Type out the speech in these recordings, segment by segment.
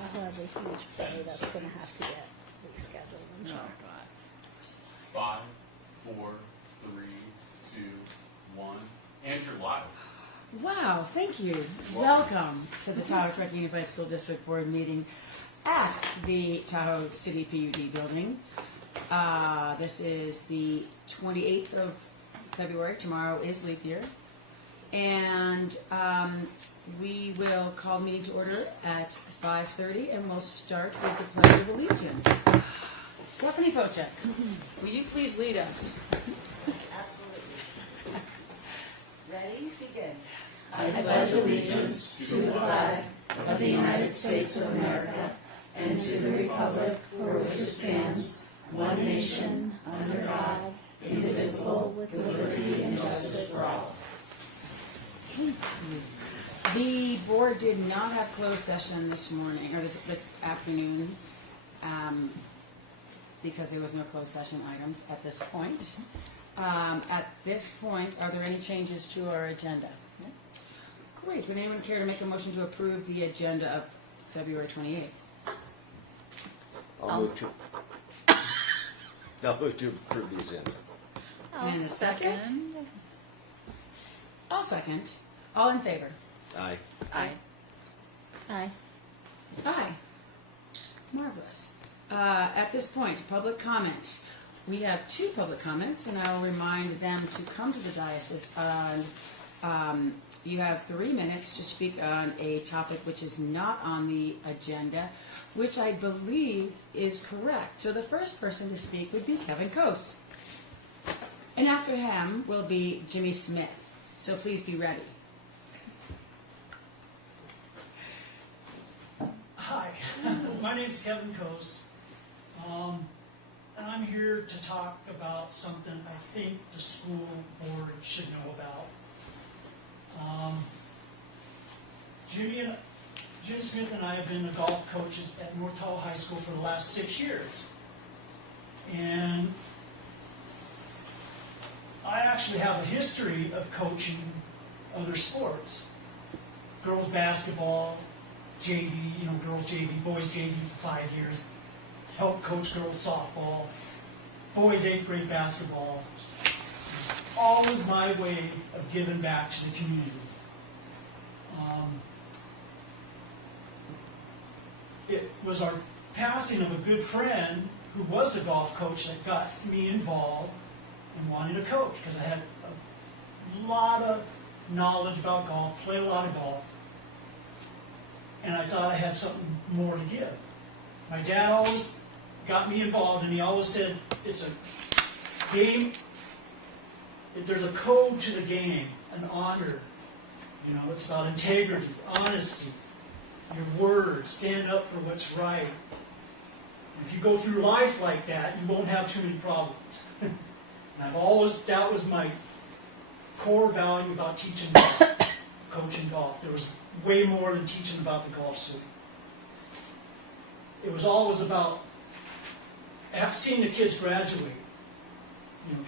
Tahoe has a huge play that's going to have to get rescheduled, I'm sure. 5, 4, 3, 2, 1, and you're live. Wow, thank you. Welcome to the Tahoe Truckee Unified School District Board meeting at the Tahoe City PUD building. This is the 28th of February. Tomorrow is leap year. And we will call the meeting to order at 5:30, and we'll start with the Pledge of Allegiance. Stephanie Focek, will you please lead us? Absolutely. Ready? Begin. I pledge allegiance to the flag of the United States of America and to the republic for which it stands, one nation, under God, indivisible, with liberty and justice for all. The board did not have closed session this morning, or this afternoon, because there was no closed session items at this point. At this point, are there any changes to our agenda? Great. Would anyone care to make a motion to approve the agenda of February 28th? I'll move to approve the agenda. And a second? I'll second. All in favor? Aye. Aye. Aye. Aye. Marvelous. At this point, public comment. We have 2 public comments, and I will remind them to come to the diocese. You have 3 minutes to speak on a topic which is not on the agenda, which I believe is correct. So the first person to speak would be Kevin Coase. And after him will be Jimmy Smith. So please be ready. Hi, my name is Kevin Coase, and I'm here to talk about something I think the school board should know about. Jim Smith and I have been the golf coaches at North Tahoe High School for the last 6 years. And I actually have a history of coaching other sports. Girls basketball, JV, girls JV, boys JV for 5 years. Helped coach girls softball, boys 8th grade basketball. Always my way of giving back to the community. It was our passing of a good friend who was a golf coach that got me involved and wanted to coach, because I had a lot of knowledge about golf, played a lot of golf, and I thought I had something more to give. My dad always got me involved, and he always said, it's a game, there's a code to the game, an honor. It's about integrity, honesty, your word, stand up for what's right. And if you go through life like that, you won't have too many problems. And that was my core value about teaching golf, coaching golf. There was way more than teaching about the golf swing. It was always about seeing the kids graduate,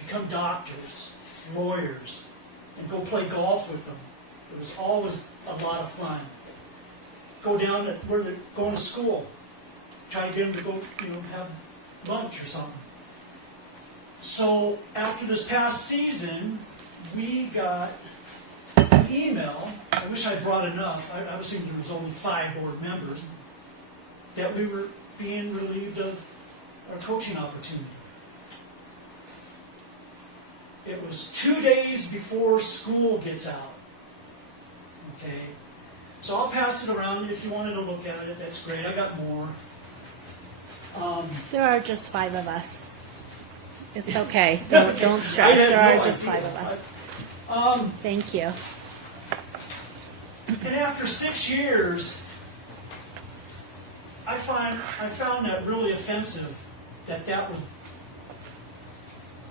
become doctors, lawyers, and go play golf with them. It was always a lot of fun. Go down to where they're going to school, try to get them to go, have lunch or something. So after this past season, we got an email. I wish I brought enough. I was thinking there was only 5 board members, that we were being relieved of our coaching opportunity. It was 2 days before school gets out. Okay, so I'll pass it around if you wanted to look at it. That's great. I got more. There are just 5 of us. It's okay. Don't stress. There are just 5 of us. Thank you. And after 6 years, I found that really offensive, that was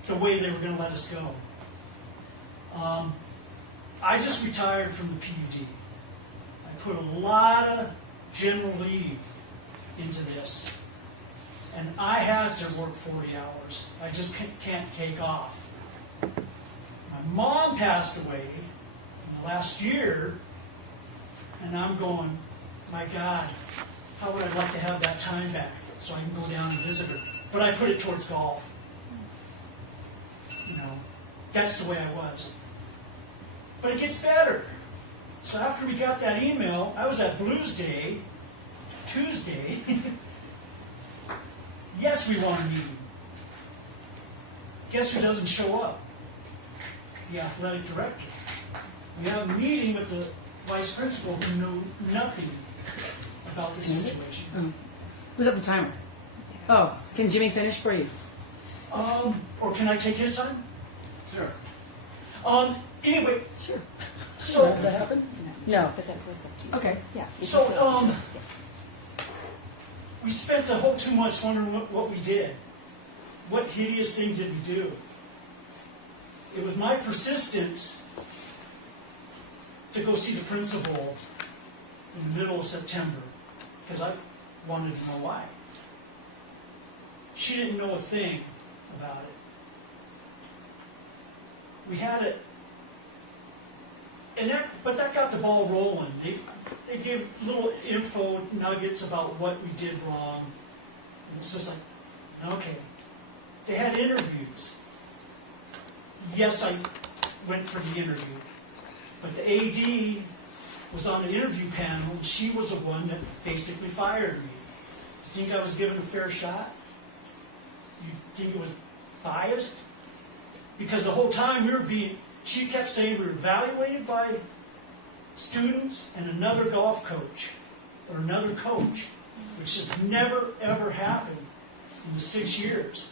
the way they were going to let us go. I just retired from the PUD. I put a lot of general leave into this. And I had to work 40 hours. I just can't take off. My mom passed away last year, and I'm going, my God, how would I like to have that time back so I can go down and visit her? But I put it towards golf. You know, that's the way I was. But it gets better. So after we got that email, I was at Blues Day, Tuesday. Yes, we want a meeting. Guess who doesn't show up? The athletic director. We have a meeting with the vice principal who knew nothing about this situation. Who's at the timer? Oh, can Jimmy finish for you? Or can I take his time? Sure. Anyway, Sure. so, Does that happen? No. But that's up to you. Okay. Yeah. so, we spent the whole 2 months wondering what we did. What hideous thing did we do? It was my persistence to go see the principal in the middle of September, because I wanted to know why. She didn't know a thing about it. We had it, but that got the ball rolling. They gave little info nuggets about what we did wrong. And it's just like, okay. They had interviews. Yes, I went for the interview. But the AD was on the interview panel, and she was the one that basically fired me. You think I was given a fair shot? You think it was biased? Because the whole time she kept saying we were evaluated by students and another golf coach, or another coach, which has never, ever happened in the 6 years.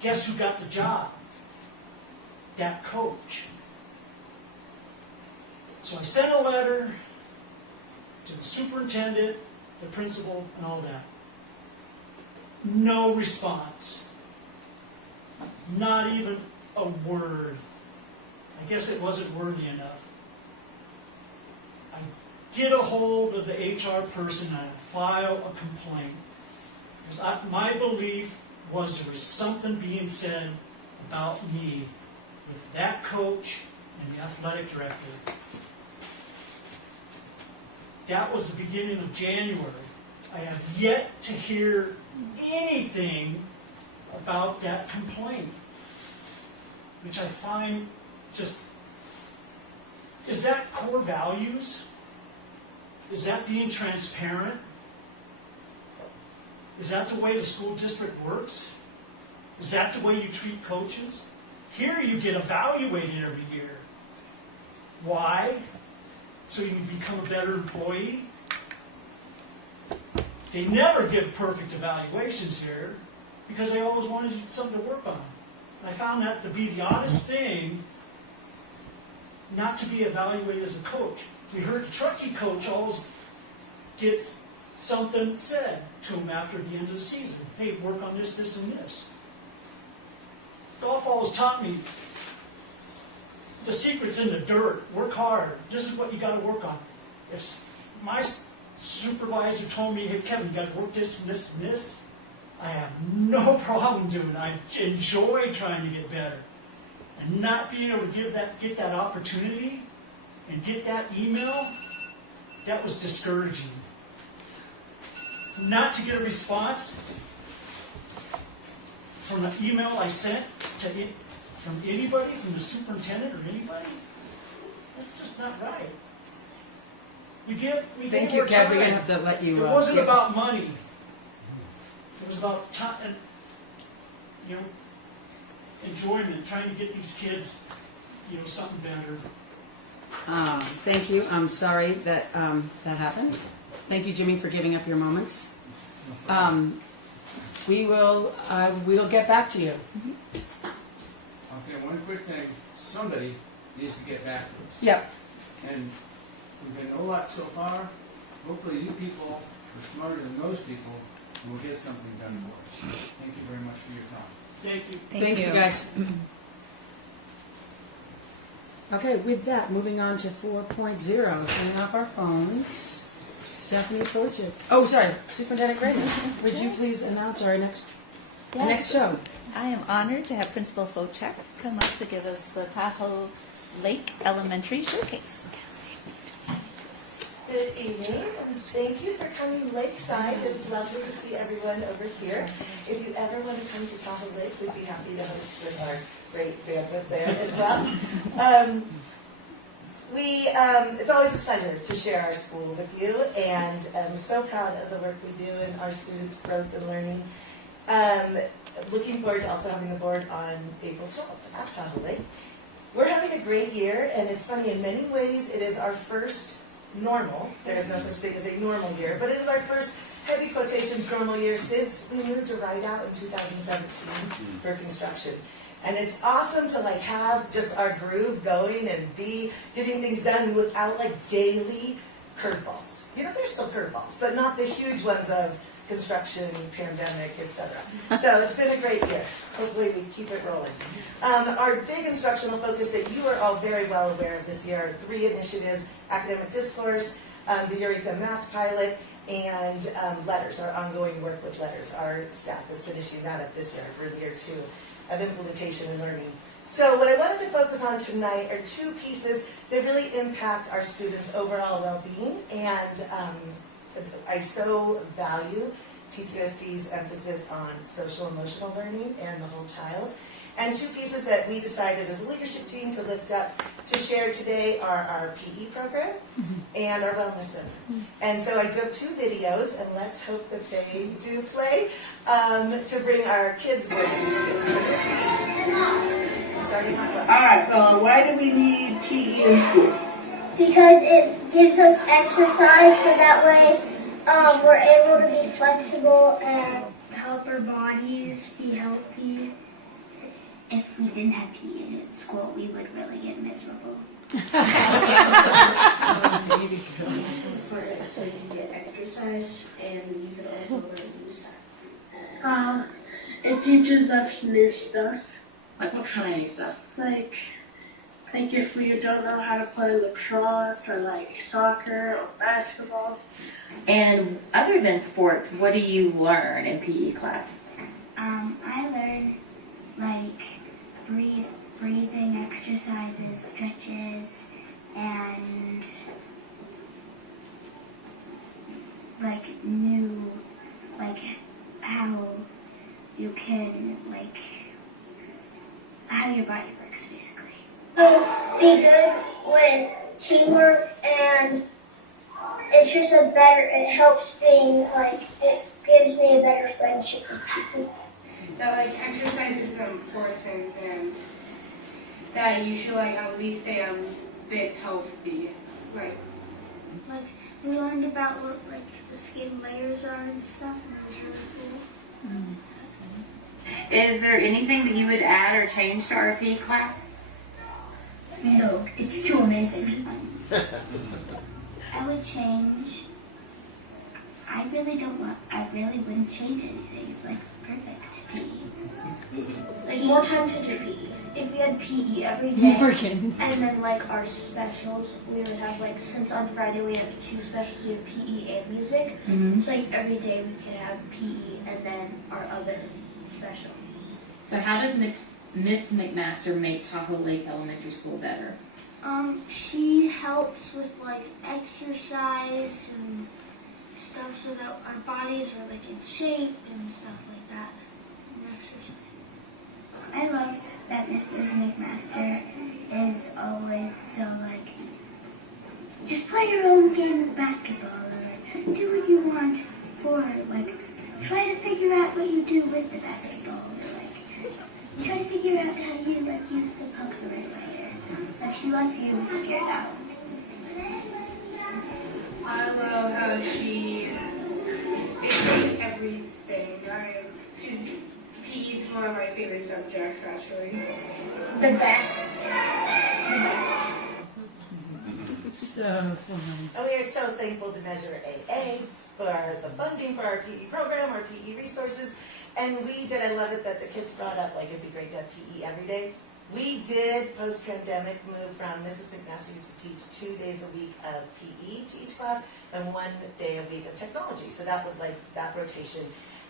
Guess who got the job? That coach. So I sent a letter to the superintendent, the principal, and all that. No response. Not even a word. I guess it wasn't worthy enough. I get a hold of the HR person and I file a complaint. Because my belief was there was something being said about me with that coach and the athletic director. That was the beginning of January. I have yet to hear anything about that complaint, which I find just, is that core values? Is that being transparent? Is that the way the school district works? Is that the way you treat coaches? Here you get evaluated every year. Why? So you can become a better employee? They never give perfect evaluations here because they always wanted something to work on. I found that to be the honest thing, not to be evaluated as a coach. We heard the Truckee coach always get something said to him after the end of the season. Hey, work on this, this, and this. Golf always taught me the secret's in the dirt. Work hard. This is what you got to work on. If my supervisor told me, hey, Kevin, you got to work this and this and this, I have no problem doing it. I enjoy trying to get better. And not being able to get that opportunity and get that email, that was discouraging. Not to get a response from the email I sent from anybody, from the superintendent or anybody, that's just not right. Thank you, Kev. We're going to have to let you... It wasn't about money. It was about time, and, enjoyment, trying to get these kids, something better. Thank you. I'm sorry that that happened. Thank you, Jimmy, for giving up your moments. We will get back to you. I'll say one quick thing. Somebody needs to get back to us. Yep. And we've been no luck so far. Hopefully you people are smarter than those people and we'll get something done for us. Thank you very much for your time. Thank you. Thanks, you guys. Okay, with that, moving on to 4.0, turning off our phones. Stephanie Fochik. Oh, sorry, Superintendent Craven. Would you please announce our next show? I am honored to have Principal Fochek come up to give us the Tahoe Lake Elementary Showcase. Good evening, and thank you for coming lakeside. It's lovely to see everyone over here. If you ever want to come to Tahoe Lake, we'd be happy to host with our great bandwidth there as well. It's always a pleasure to share our school with you, and I'm so proud of the work we do and our students' growth and learning. Looking forward to also having the board on April 12th at Tahoe Lake. We're having a great year, and it's funny, in many ways, it is our first normal. There is no such thing as a normal year, but it is our first heavy quotations normal year since we moved to Ride Out in 2017 for construction. And it's awesome to like have just our groove going and be getting things done without like daily curveballs. You know, there's still curveballs, but not the huge ones of construction, pandemic, etc. So it's been a great year. Hopefully we keep it rolling. Our big instructional focus that you are all very well aware of this year are 3 initiatives: academic discourse, the Eureka Math Pilot, and letters, our ongoing work with letters. Our staff is finishing that up this year for year 2 of implementation and learning. So what I wanted to focus on tonight are 2 pieces that really impact our students' overall well-being, and I so value TTUSD's emphasis on social emotional learning and the whole child. And 2 pieces that we decided as a leadership team to lift up to share today are our PE program and our wellness center. And so I took 2 videos, and let's hope that they do play to bring our kids' voices to you. So here's PE. Starting off with. All right, why do we need PE in school? Because it gives us exercise, so that way we're able to be flexible and help our bodies be healthy. If we didn't have PE in school, we would really get miserable. So you can get exercise, and you can also learn new stuff. It teaches us new stuff. Like what kind of new stuff? Like if we don't know how to play lacrosse or like soccer or basketball. And other than sports, what do you learn in PE class? I learned like breathing exercises, stretches, and like new, like how you can like how your body works basically. Be good with teamwork, and it's just it helps being like, it gives me a better friendship with people. That like exercise is important, and that you should like at least stay a bit healthy. Like we learned about what like the skin layers are and stuff, and it was really cool. Is there anything that you would add or change to our PE class? No, it's too amazing. I would change. I really wouldn't change anything. It's like perfect PE. Like more time to do PE. If we had PE every day, Morgan. and then like our specials, we would have like, since on Friday we have 2 specials, we have PE and music. It's like every day we could have PE and then our other special. So how does Miss McMaster make Tahoe Lake Elementary School better? She helps with like exercise and stuff, so that our bodies are like in shape and stuff like that. And exercise. I love that Mrs. McMaster is always so like, just play your own game of basketball, or do what you want for it. Like, try to figure out what you do with the basketball, or like, try to figure out how you like use the puck the right way. Like, she wants you to figure it out. I love how she is like everything. PE is one of my favorite subjects, actually. The best. So funny. And we are so thankful to Measure AA for the funding for our PE program, our PE resources. And I love it that the kids brought up, like, it'd be great to have PE every day. We did, post-pandemic, move from Mrs. McMaster used to teach 2 days a week of PE to each class and 1 day a week of technology. So that was like that rotation.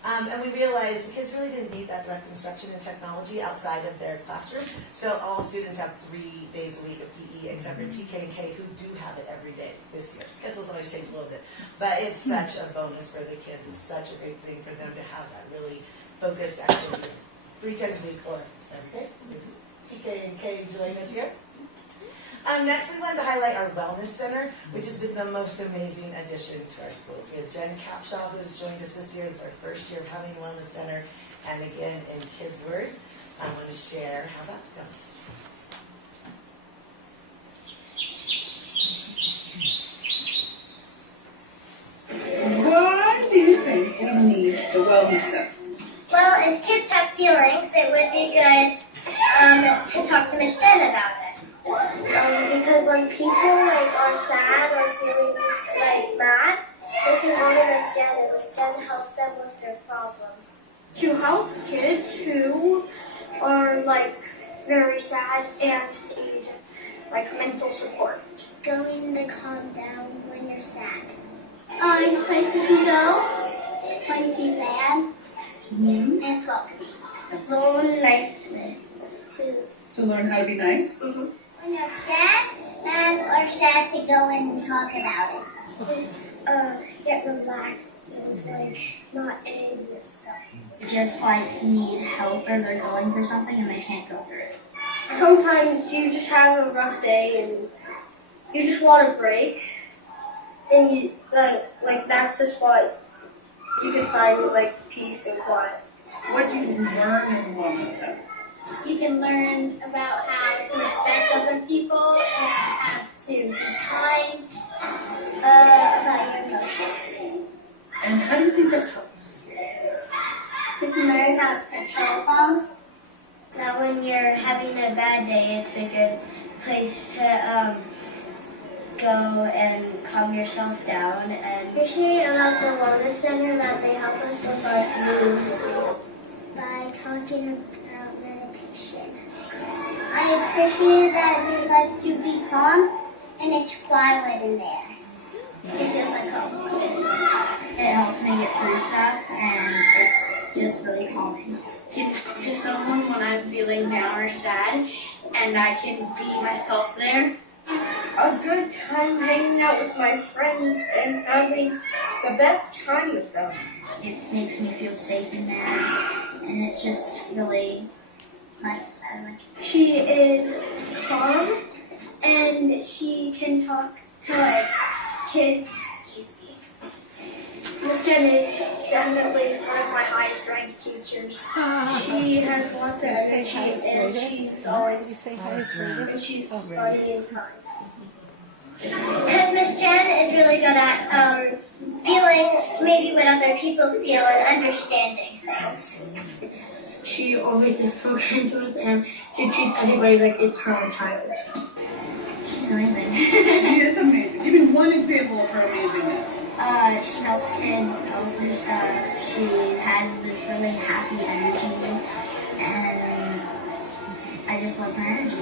And we realized the kids really didn't need that direct instruction in technology outside of their classroom. So all students have 3 days a week of PE, except for TK and K, who do have it every day this year. Schedules always change a little bit, but it's such a bonus for the kids. It's such a great thing for them to have that really focused activity 3 times a week or every day. TK and K join us here. Next, we wanted to highlight our Wellness Center, which has been the most amazing addition to our schools. We have Jen Capshaw, who has joined us this year. It's our first year of having a Wellness Center. And again, in kids' words, I want to share how that's going. Why do you think we need the Wellness Center? Well, if kids have feelings, it would be good to talk to Miss Jen about it. Because when people are sad or feeling mad, they can go to Miss Jen, and Miss Jen helps them with their problems. To help kids who are very sad and need mental support. Going to calm down when you're sad. There's a place you can go when you feel sad. Mm-hmm. And welcome. Learn niceness too. To learn how to be nice? Mm-hmm. When you're sad, or sad to go in and talk about it. Get relaxed and not angry and stuff. Just need help or they're going through something and they can't go through it. Sometimes you just have a rough day and you just want a break. And you that's the spot you can find peace and quiet. What do you learn in the Wellness Center? You can learn about how to respect other people and how to be kind, about your emotions. And how do you think that helps? You can learn how to control them. Now when you're having a bad day, it's a good place to go and calm yourself down. And appreciate about the Wellness Center that they help us with our moods by talking about meditation. I appreciate that they let you be calm and it's quiet in there. It's just home. It helps me get through stuff and it's just really calming. I can talk to someone when I'm feeling down or sad, and I can be myself there. A good time hanging out with my friends and having the best time with them. It makes me feel safe in there and it's just really nice. I like it. She is calm and she can talk to kids easy. Miss Jen is definitely one of my highest ranked teachers. She has lots of energy and she's always and she's funny and kind. Because Miss Jen is really good at feeling maybe what other people feel and understanding things. She always is so gentle and she treats everybody like it's her own child. She's amazing. She is amazing. Give me one example of her amazingness. She helps kids go through stuff. She has this really happy energy, and I just love her energy.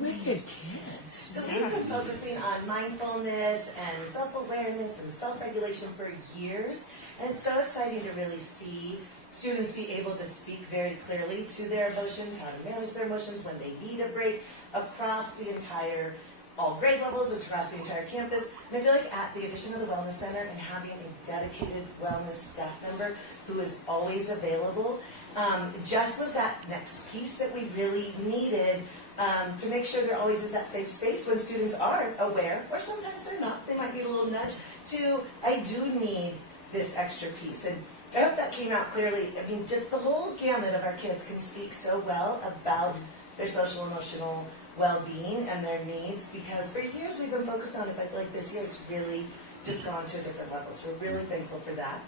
Wicked kids. So we've been focusing on mindfulness and self-awareness and self-regulation for years, and it's so exciting to really see students be able to speak very clearly to their emotions, how to manage their emotions when they need a break across the entire, all grade levels, across the entire campus. And I feel like at the addition of the Wellness Center and having a dedicated wellness staff member who is always available, just was that next piece that we really needed to make sure there always is that safe space when students are aware, or sometimes they're not, they might need a little nudge, to, I do need this extra piece. And I hope that came out clearly. I mean, just the whole gamut of our kids can speak so well about their social emotional well-being and their needs, because for years we've been focused on it, but like this year it's really just gone to a different level. So we're really thankful for that.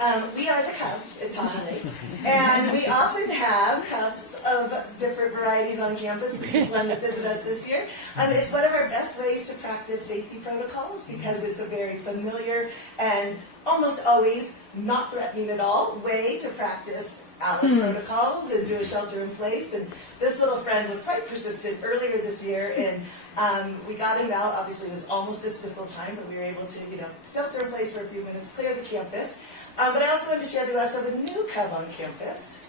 We are the Cubs at Tahoe Lake, and we often have Cubs of different varieties on campus. This is one that visited us this year. It's one of our best ways to practice safety protocols because it's a very familiar and almost always not threatening at all way to practice Alice protocols and do a shelter in place. And this little friend was quite persistent earlier this year, and we got him out. Obviously, it was almost dismissal time, but we were able to, shelter in place for a few minutes, clear the campus. But I also wanted to share that we also have a new Cub on campus.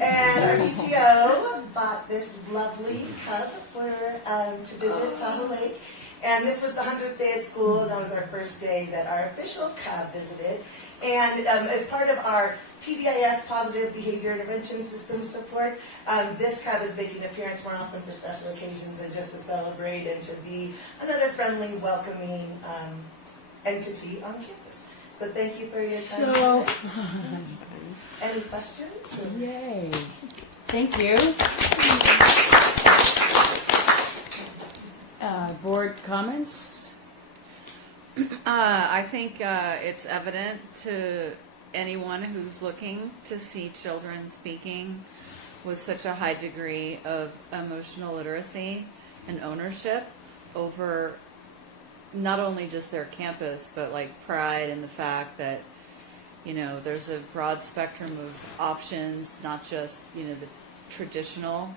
And our PTO bought this lovely Cub to visit Tahoe Lake. And this was the 100th day of school, and that was our first day that our official Cub visited. And as part of our PBIS, Positive Behavior Intervention System support, this Cub is making an appearance more often for special occasions and just to celebrate and to be another friendly, welcoming entity on campus. So thank you for your time. Any questions? Yay. Thank you. Board comments? I think it's evident to anyone who's looking to see children speaking with such a high degree of emotional literacy and ownership over not only just their campus, but like pride in the fact that, there's a broad spectrum of options, not just, the traditional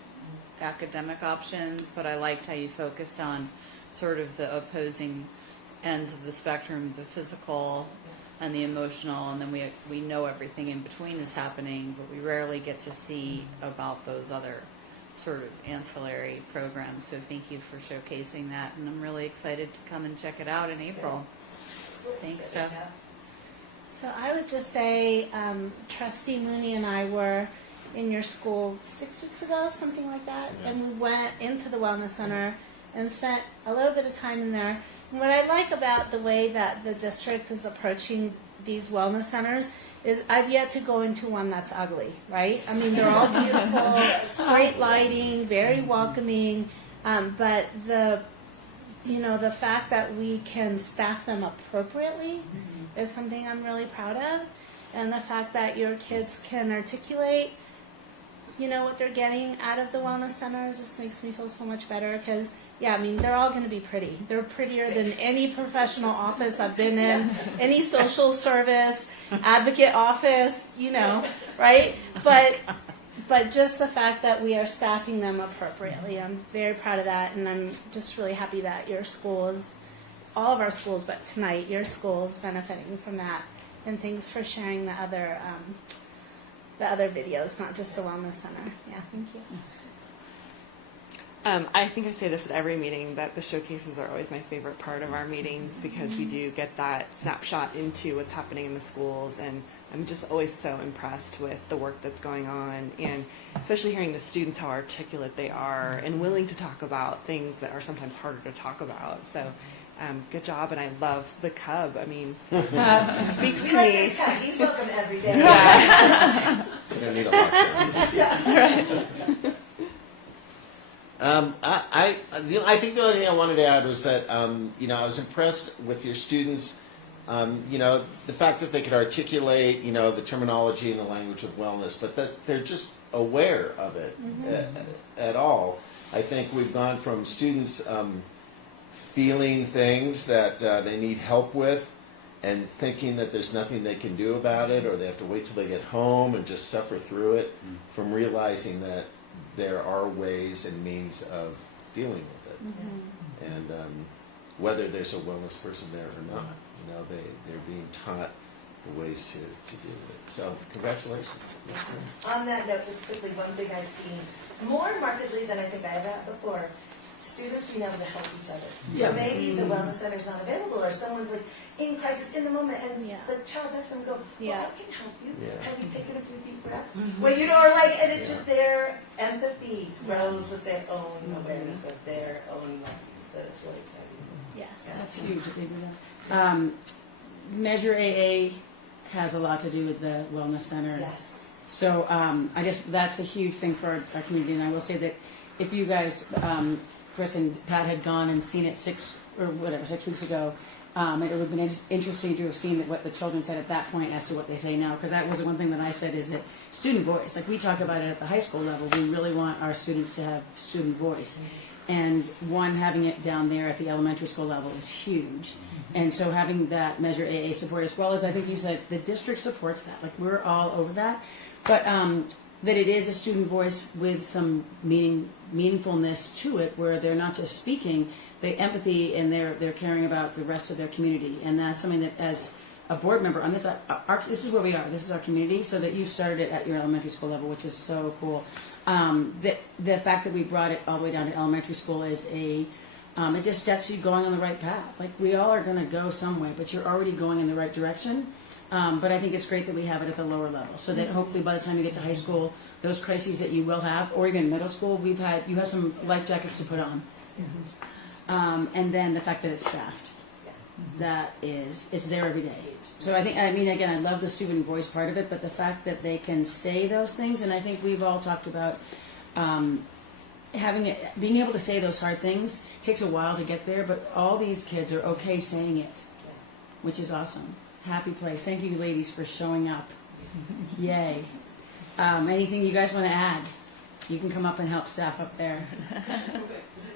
academic options, but I liked how you focused on sort of the opposing ends of the spectrum, the physical and the emotional, and then we know everything in between is happening, but we rarely get to see about those other sort of ancillary programs. So thank you for showcasing that, and I'm really excited to come and check it out in April. Thanks, Steph. So I would just say, Trustee Mooney and I were in your school 6 weeks ago, something like that, and we went into the Wellness Center and spent a little bit of time in there. And what I like about the way that the district is approaching these wellness centers is I've yet to go into one that's ugly, right? I mean, they're all beautiful, great lighting, very welcoming, but the fact that we can staff them appropriately is something I'm really proud of, and the fact that your kids can articulate, what they're getting out of the wellness center just makes me feel so much better because, they're all going to be pretty. They're prettier than any professional office I've been in, any social service, advocate office, right? But just the fact that we are staffing them appropriately, I'm very proud of that, and I'm just really happy that your school is, all of our schools, but tonight your school is benefiting from that. And thanks for sharing the other videos, not just the Wellness Center. Yeah, thank you. I think I say this at every meeting, that the showcases are always my favorite part of our meetings because we do get that snapshot into what's happening in the schools, and I'm just always so impressed with the work that's going on, and especially hearing the students, how articulate they are and willing to talk about things that are sometimes harder to talk about. So good job, and I love the Cub. I mean, speaks to me. This Cub. He's welcome every day. Yeah. We're going to need a lockdown. I think the only thing I wanted to add was that, I was impressed with your students, the fact that they could articulate, the terminology and the language of wellness, but that they're just aware of it at all. I think we've gone from students feeling things that they need help with and thinking that there's nothing they can do about it, or they have to wait till they get home and just suffer through it, from realizing that there are ways and means of dealing with it. And whether there's a wellness person there or not, they're being taught the ways to deal with it. So congratulations. On that note, just quickly, one thing I've seen more markedly than I think I ever have before, students being able to help each other. So maybe the wellness center is not available, or someone's like in crisis in the moment, and the child lets them go, well, I can help you. Have you taken a few deep breaths? Well, and it's just their empathy grows with their own awareness of their own life. So it's really exciting. Yes. That's huge that they do that. Measure AA has a lot to do with the Wellness Center. Yes. So that's a huge thing for our community, and I will say that if you guys, Chris and Pat, had gone and seen it 6 weeks ago, It would have been interesting to have seen what the children said at that point as to what they say now, because that was the one thing that I said is that student voice, like we talk about it at the high school level, we really want our students to have student voice. And having it down there at the elementary school level is huge. And so having that Measure AA support, as well as I think you said, the district supports that. Like we're all over that. But that it is a student voice with some meaningfulness to it, where they're not just speaking, the empathy, and they're caring about the rest of their community. And that's something that, as a board member on this, this is where we are. This is our community. So that you've started it at your elementary school level, which is so cool. The fact that we brought it all the way down to elementary school is it just sets you going on the right path. Like we all are going to go some way, but you're already going in the right direction. But I think it's great that we have it at the lower level, so that hopefully by the time you get to high school, those crises that you will have, or even middle school, you have some life jackets to put on. And then the fact that it's staffed, it's there every day. So again, I love the student voice part of it, but the fact that they can say those things, and I think we've all talked about being able to say those hard things takes a while to get there, but all these kids are okay saying it, which is awesome. Happy place. Thank you, ladies, for showing up. Yay. Anything you guys want to add? You can come up and help staff up there.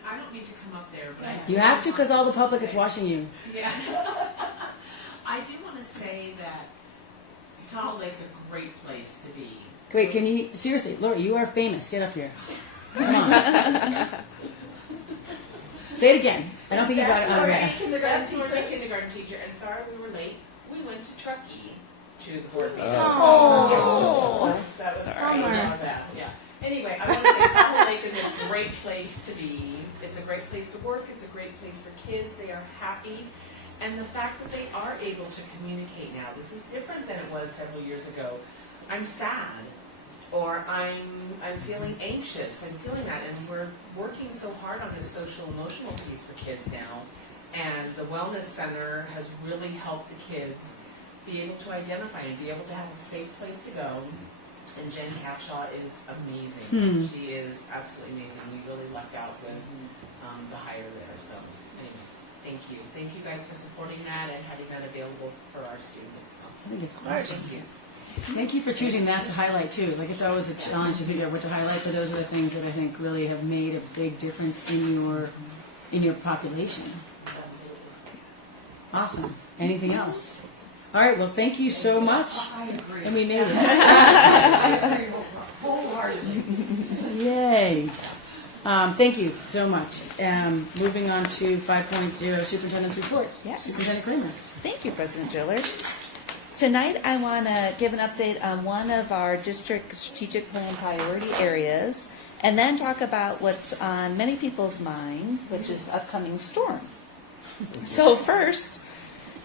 I don't need to come up there, but You have to, because all the public is watching you. Yeah. I do want to say that Tahoe Lake's a great place to be. Wait, can you, seriously, Laura, you are famous. Get up here. Come on. Say it again. I don't think you got it on red. Kindergarten teacher, and sorry we were late. We went to Truckee to the board meeting. Oh. That was Sorry. Yeah. Anyway, I want to say Tahoe Lake is a great place to be. It's a great place to work. It's a great place for kids. They are happy. And the fact that they are able to communicate now, this is different than it was several years ago. I'm sad, or I'm feeling anxious. I'm feeling that, and we're working so hard on this social emotional piece for kids now. And the Wellness Center has really helped the kids be able to identify and be able to have a safe place to go. And Jen Capshaw is amazing. She is absolutely amazing. We really lucked out with the hire there. So anyway, thank you. Thank you guys for supporting that and having that available for our students. So, I think it's thank awesome. you. Thank you for choosing that to highlight too. Like it's always a challenge to figure out what to highlight, but those are the things that I think really have made a big difference in your population. Awesome. Anything else? All right. Well, thank you so much. I agree. And we made it. I agree wholeheartedly. Yay. Thank you so much. Moving on to 5.0 Superintendent's Reports. Yes. Superintendent Kramer. Thank you, President Dillard. Tonight I want to give an update on one of our district strategic plan priority areas, and then talk about what's on many people's mind, which is the upcoming storm. So first,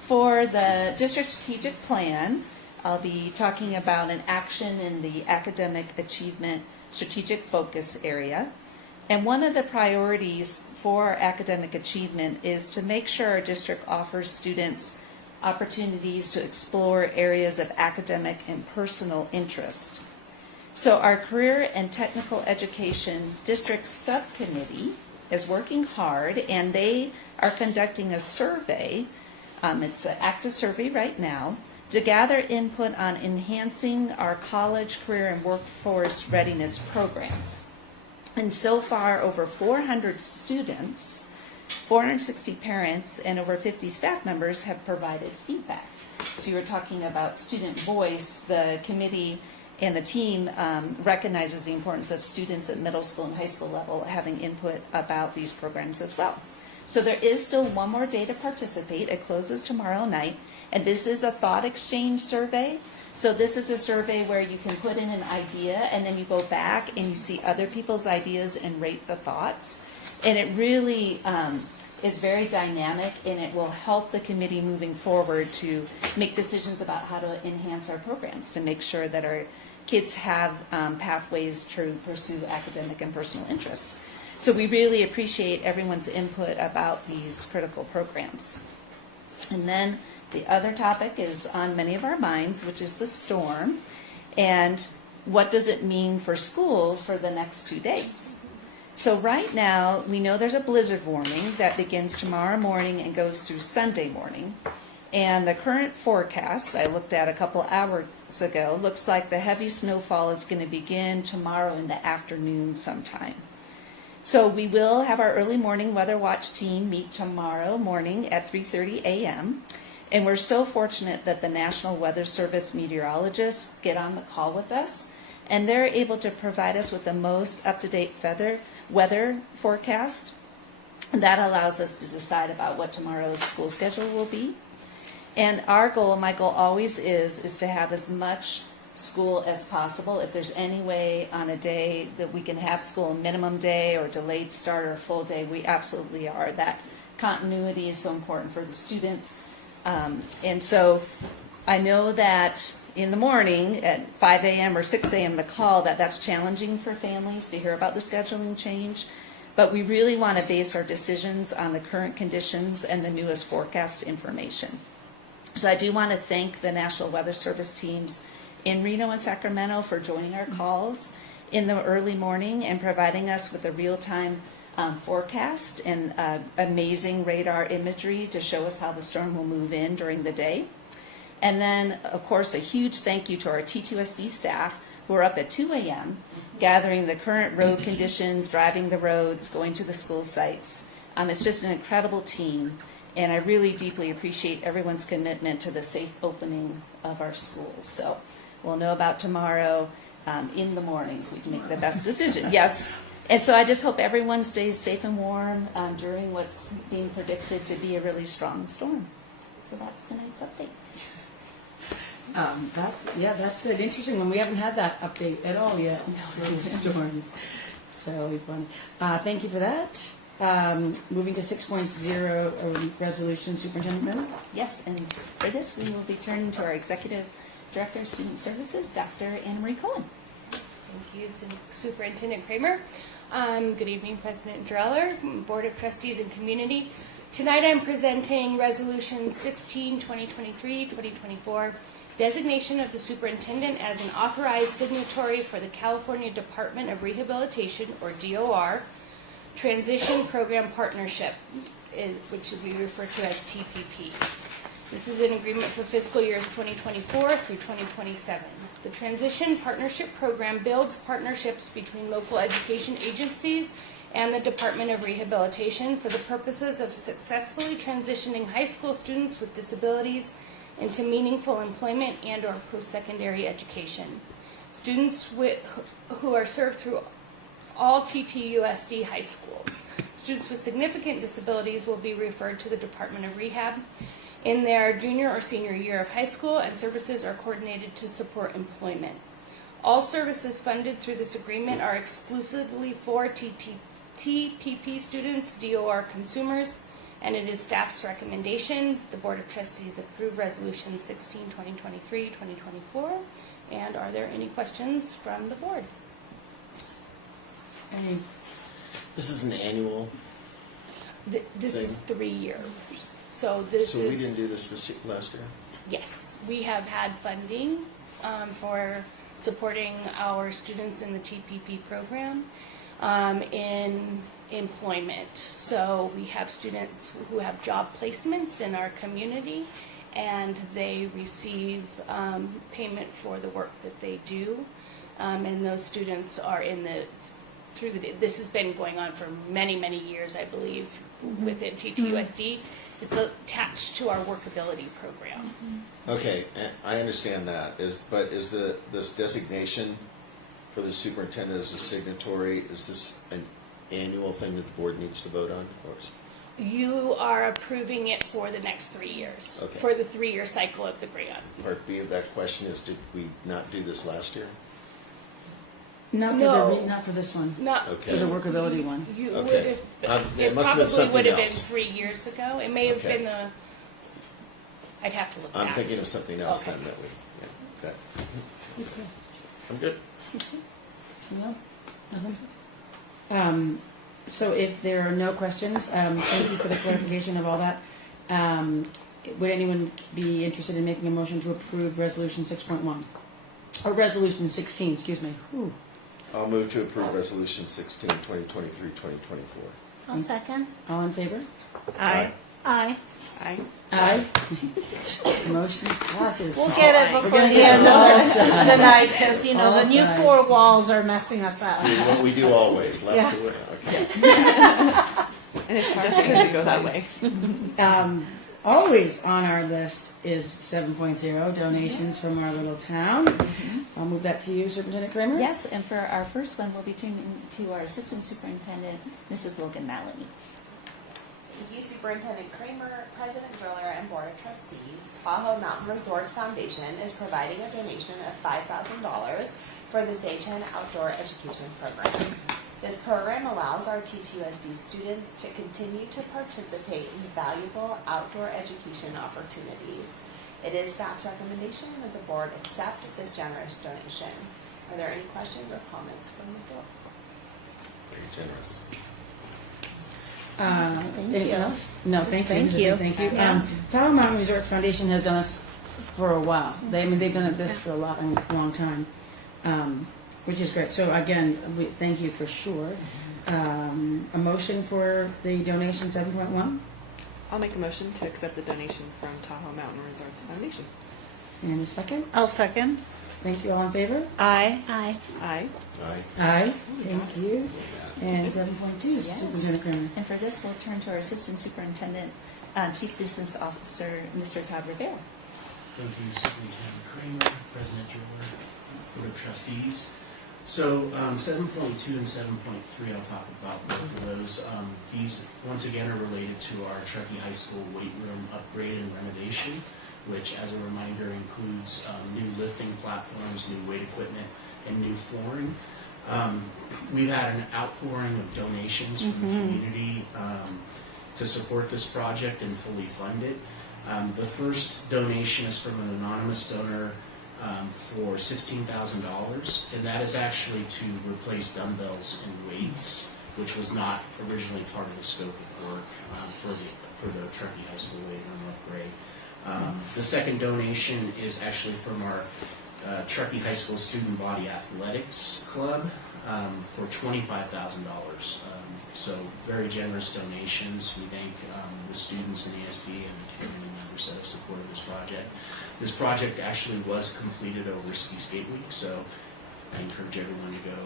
for the district strategic plan, I'll be talking about an action in the academic achievement strategic focus area. And one of the priorities for academic achievement is to make sure our district offers students opportunities to explore areas of academic and personal interest. So our Career and Technical Education District Subcommittee is working hard, and they are conducting a survey. It's an active survey right now to gather input on enhancing our college, career, and workforce readiness programs. And so far, over 400 students, 460 parents, and over 50 staff members have provided feedback. So you were talking about student voice. The committee and the team recognizes the importance of students at middle school and high school level having input about these programs as well. So there is still one more day to participate. It closes tomorrow night, and this is a thought exchange survey. So this is a survey where you can put in an idea, and then you go back and you see other people's ideas and rate the thoughts. And it really is very dynamic, and it will help the committee moving forward to make decisions about how to enhance our programs, to make sure that our kids have pathways to pursue academic and personal interests. So we really appreciate everyone's input about these critical programs. And then the other topic is on many of our minds, which is the storm. And what does it mean for school for the next 2 days? So right now, we know there's a blizzard warning that begins tomorrow morning and goes through Sunday morning. And the current forecast, I looked at a couple hours ago, looks like the heavy snowfall is going to begin tomorrow in the afternoon sometime. So we will have our early morning weather watch team meet tomorrow morning at 3:30 a.m. And we're so fortunate that the National Weather Service meteorologists get on the call with us, and they're able to provide us with the most up-to-date weather forecast. And that allows us to decide about what tomorrow's school schedule will be. And our goal, my goal always is to have as much school as possible. If there's any way on a day that we can have school, minimum day or delayed start or full day, we absolutely are. That continuity is so important for the students. And so I know that in the morning at 5 a.m. or 6 a.m. the call, that's challenging for families to hear about the scheduling change. But we really want to base our decisions on the current conditions and the newest forecast information. So I do want to thank the National Weather Service teams in Reno and Sacramento for joining our calls in the early morning and providing us with a real-time forecast and amazing radar imagery to show us how the storm will move in during the day. And then, of course, a huge thank you to our TTUSD staff who are up at 2 a.m. gathering the current road conditions, driving the roads, going to the school sites. It's just an incredible team. And I really deeply appreciate everyone's commitment to the safe opening of our schools. So we'll know about tomorrow in the morning so we can make the best decision. Yes. And so I just hope everyone stays safe and warm during what's being predicted to be a really strong storm. So that's tonight's update. That's an interesting one. We haven't had that update at all yet for the storms. So it'll be fun. Thank you for that. Moving to 6.0, resolution, Superintendent Kramer. Yes, and for this we will be turning to our Executive Director of Student Services, Dr. Anna Marie Cohen. Thank you, Superintendent Kramer. Good evening, President Dreller, Board of Trustees and Community. Tonight I'm presenting Resolution 16, 2023-2024, designation of the superintendent as an authorized signatory for the California Department of Rehabilitation, or DOR, Transition Program Partnership, which we refer to as TPP. This is an agreement for fiscal years 2024 through 2027. The Transition Partnership Program builds partnerships between local education agencies and the Department of Rehabilitation for the purposes of successfully transitioning high school students with disabilities into meaningful employment and or post-secondary education. Students who are served through all TTUSD high schools. Students with significant disabilities will be referred to the Department of Rehab in their junior or senior year of high school, and services are coordinated to support employment. All services funded through this agreement are exclusively for TPP students, DOR consumers, and it is staff's recommendation. The Board of Trustees approve Resolution 16, 2023-2024. And are there any questions from the board? This is an annual This thing? is 3 years. So this So is... we didn't do this last year? Yes, we have had funding for supporting our students in the TPP program in employment. So we have students who have job placements in our community, and they receive payment for the work that they do. And those students are in the this has been going on for many, many years, I believe, within TTUSD. It's attached to our workability program. Okay, I understand that. But is this designation for the superintendent as a signatory, is this an annual thing that the board needs to vote on? Or You are approving it for the next 3 years, Okay. for the 3-year cycle of the grant. part B of that question is, did we not do this last year? Not for No. not for this one. Not Okay. For the workability one. You Okay. would have. It It must have been probably something would have been else. 3 years ago. It may have Okay. been the. I'd have to look I'm back. thinking of something else Okay. then that we, yeah, that, Okay. I'm good. No? Nothing? So if there are no questions, thank you for the clarification of all that. Would anyone be interested in making a motion to approve Resolution 6.1? Or Resolution 16, excuse me. Whew. I'll move to approve Resolution 16, 2023, 2024. I'll second. All in favor? Aye. Aye. Aye. Aye. Motion passes. We'll get it We're before gonna the get end it all of the sides. night, because, you know, All the new sides. 4 walls are messing us up. Do what we do always, left Yeah. to right. Okay. And it's hard to go that way. Always on our list is 7.0, donations from our little town. I'll move that to you, Superintendent Kramer. Yes, and for our first one, we'll be tuning to our Assistant Superintendent, Mrs. Logan Maloney. Thank you, Superintendent Kramer, President Driller, and Board of Trustees. Tahoe Mountain Resorts Foundation is providing a donation of $5,000 for the Seichen Outdoor Education Program. This program allows our TTUSD students to continue to participate in valuable outdoor education opportunities. It is staff's recommendation that the board accept this generous donation. Are there any questions or comments from the board? Very generous. Anything else? No, Just thank you. thank you. Thank you. Yeah. Tahoe Mountain Resort Foundation has done this for a while. They've done this for a long time, which is great. So again, we thank you for sure. A motion for the donation 7.1. I'll make a motion to accept the donation from Tahoe Mountain Resorts Foundation. And a second. I'll second. Thank you. All in favor? Aye. Aye. Aye. Aye. Aye. Thank you. And 7.2, Yes. Superintendent Kramer. And for this, we'll turn to our Assistant Superintendent, Chief Business Officer, Mr. Todd Rivera. Thank you, Superintendent Kramer, President Driller, Board of Trustees. So 7.2 and 7.3, I'll talk about both of those. These, once again, are related to our Truckee High School weight room upgrade and renovation, which, as a reminder, includes new lifting platforms, new weight equipment, and new flooring. We've had an outpouring of donations from the community to support this project and fully fund it. The first donation is from an anonymous donor for $16,000, and that is actually to replace dumbbells and weights, which was not originally part of the scope of work for the Truckee High School weight room upgrade. The second donation is actually from our Truckee High School Student Body Athletics Club for $25,000. So very generous donations. We thank the students in the ESD and the community members that have supported this project. This project actually was completed over Ski Skate Week, so I encourage everyone to go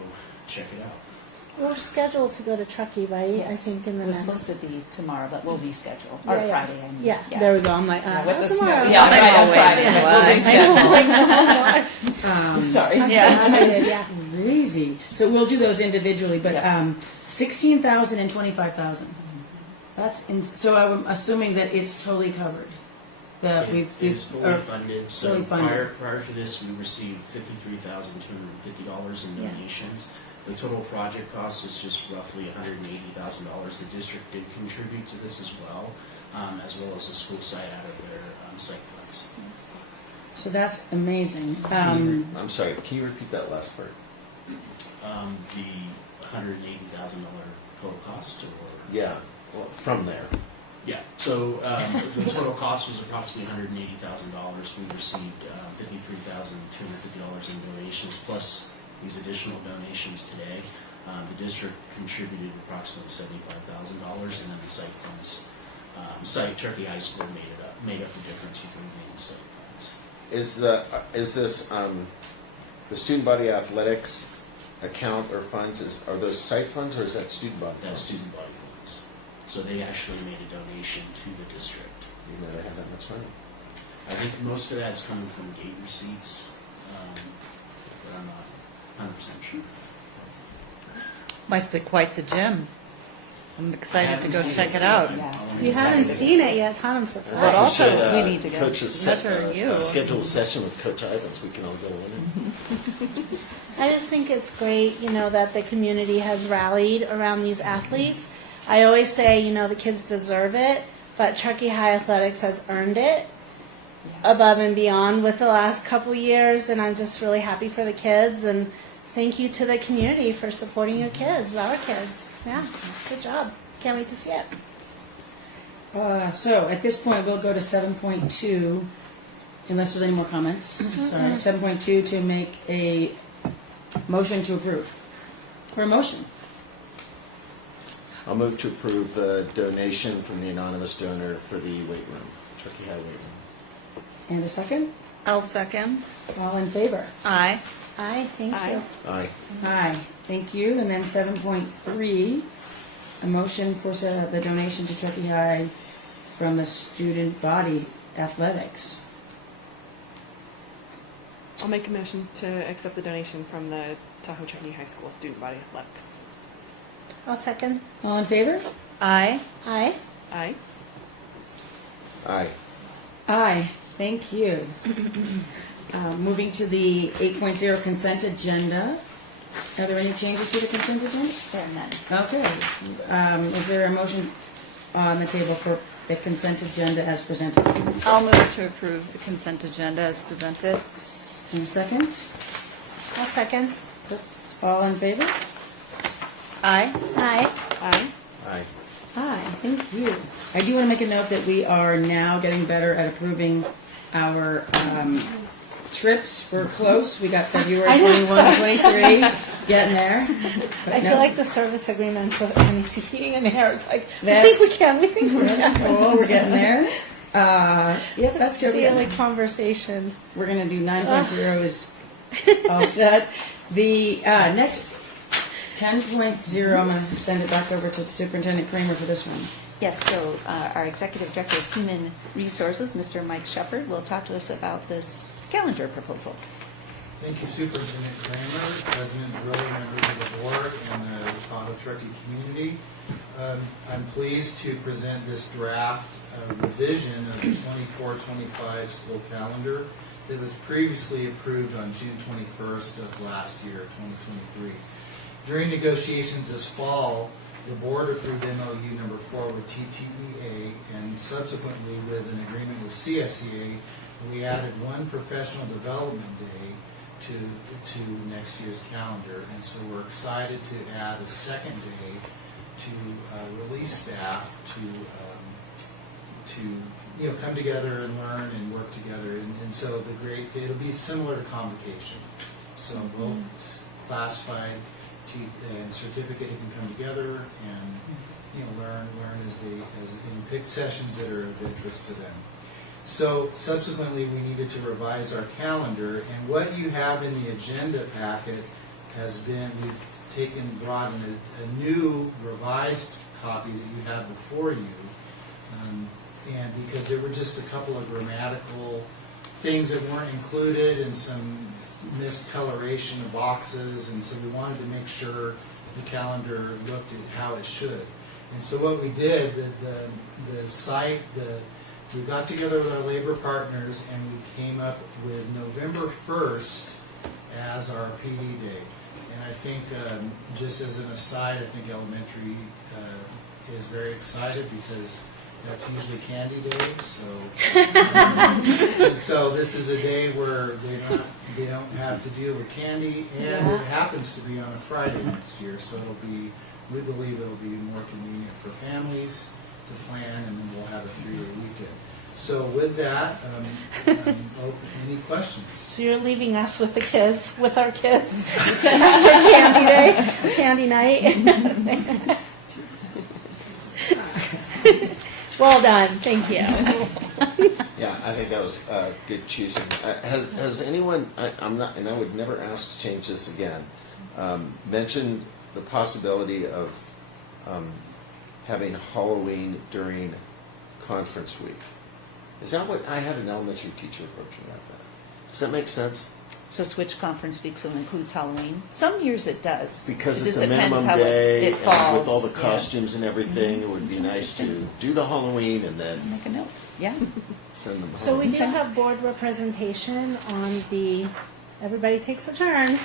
check it out. We're scheduled to go to Truckee, right? Yes. I think in the It was next. supposed to be tomorrow, but we'll reschedule. Yeah, Or yeah. Friday, I mean. Yeah, there we go. I'm like, with the tomorrow. snow. Yeah, Friday. Sorry. Yeah. Crazy. So we'll do those individually, but Yeah. 16,000 and 25,000. That's so I'm assuming that it's totally covered. That It's fully funded. So fully funded. prior to this, we received $53,250 in Yeah. donations. The total project cost is just roughly $180,000. The district did contribute to this as well as the school site out of their site funds. So that's amazing. I'm sorry, can you repeat that last part? The $180,000 total cost, or Yeah, well, from there. yeah. So the total cost was approximately $180,000. We received $53,250 in donations plus these additional donations today. The district contributed approximately $75,000, and then the site funds, Truckee High School made up the difference with the remaining site funds. Is this the student body athletics account or funds? Are those site funds or is that student body? That's funds? student body funds. So they actually made a donation to the district. You know they have that much money. I think most of that's coming from gate receipts, but I'm not 100% sure. Must be quite the gym. I'm excited to go haven't seen check it it out. You haven't seen it yet, Tom. I'm surprised. But also, should, we need to go Coach's measure you. schedule a session with Coach Ivans. We can all go in. I just think it's great, that the community has rallied around these athletes. I always say, the kids deserve it, but Truckee High Athletics has earned it above and beyond with the last couple years, and I'm just really happy for the kids, and thank you to the community for supporting your kids, our kids. Yeah, good job. Can't wait to see it. So at this point, we'll go to 7.2, unless there's any more comments. Sorry, 7.2 to make a motion to approve. For a motion. I'll move to approve the donation from the anonymous donor for the weight room, Truckee High weight room. And a second? I'll second. All in favor? Aye. Aye, thank you. Aye. Aye, thank you. And then 7.3, a motion for the donation to Truckee High from the student body athletics. I'll make a motion to accept the donation from the Tahoe Truckee High School Student Body Athletics. I'll second. All in favor? Aye. Aye. Aye. Aye. Aye, thank you. Moving to the 8.0 consent agenda. Are there any changes to the consent agenda? There are none. Okay. Is there a motion on the table for the consent agenda as presented? I'll move to approve the consent agenda as presented. In a second. I'll second. All in favor? Aye. Aye. Aye. Aye. Hi, thank you. I do want to make a note that we are now getting better at approving our trips. We're close. We got February I know, 21, sorry. 23, getting there. But I no, feel like the service agreements of NEC Heating and Air. It's like, we That's- think we can, we think we That's can. cool. We're getting there. Yep, that's good. We're Daily getting- conversation. We're going to do 9.0 is all set. The next 10.0, I'm going to send it back over to Superintendent Kramer for this one. Yes, so our Executive Director of Human Resources, Mr. Mike Shepard, will talk to us about this calendar proposal. Thank you, Superintendent Kramer, President Driller, members of the board, and the Tahoe Truckee community. I'm pleased to present this draft revision of the 24-25 school calendar that was previously approved on June 21st of last year, 2023. During negotiations this fall, the board approved MOU number 4 with TTEA, and subsequently with an agreement with CSEA, we added one professional development day to next year's calendar, and so we're excited to add a second day to release staff to come together and learn and work together, and so it'll be similar to convocation. So both classified and certificate can come together and learn as in pick sessions that are of interest to them. So subsequently, we needed to revise our calendar, and what you have in the agenda packet has been brought in a new revised copy that you have before you, and because there were just a couple of grammatical things that weren't included and some miscoloration of boxes, and so we wanted to make sure the calendar looked at how it should. And so what we did, we got together with our labor partners and we came up with November 1st as our PD day. And I think, just as an aside, I think elementary is very excited because that's usually candy day. So, so this is a day where they don't have to deal with candy, and it happens to be on a Friday next year. So we believe it'll be more convenient for families to plan, and then we'll have a 3-day weekend. So with that, any questions? So you're leaving us with the kids, with our kids, to have your candy day, candy night. Well done, thank you. Yeah, I think that was good choosing. Has anyone? I'm not, and I would never ask to change this again. Mentioned the possibility of having Halloween during conference week. Is that what I had an elementary teacher approach me about that? Does that make sense? So switch conference week so it includes Halloween. Some years it does. Because it it's just a depends minimum how day, it falls. and with all the costumes and everything, it would be nice to do the Halloween and then make a note. Yeah. Send them home. So we do have board representation on everybody takes a turn,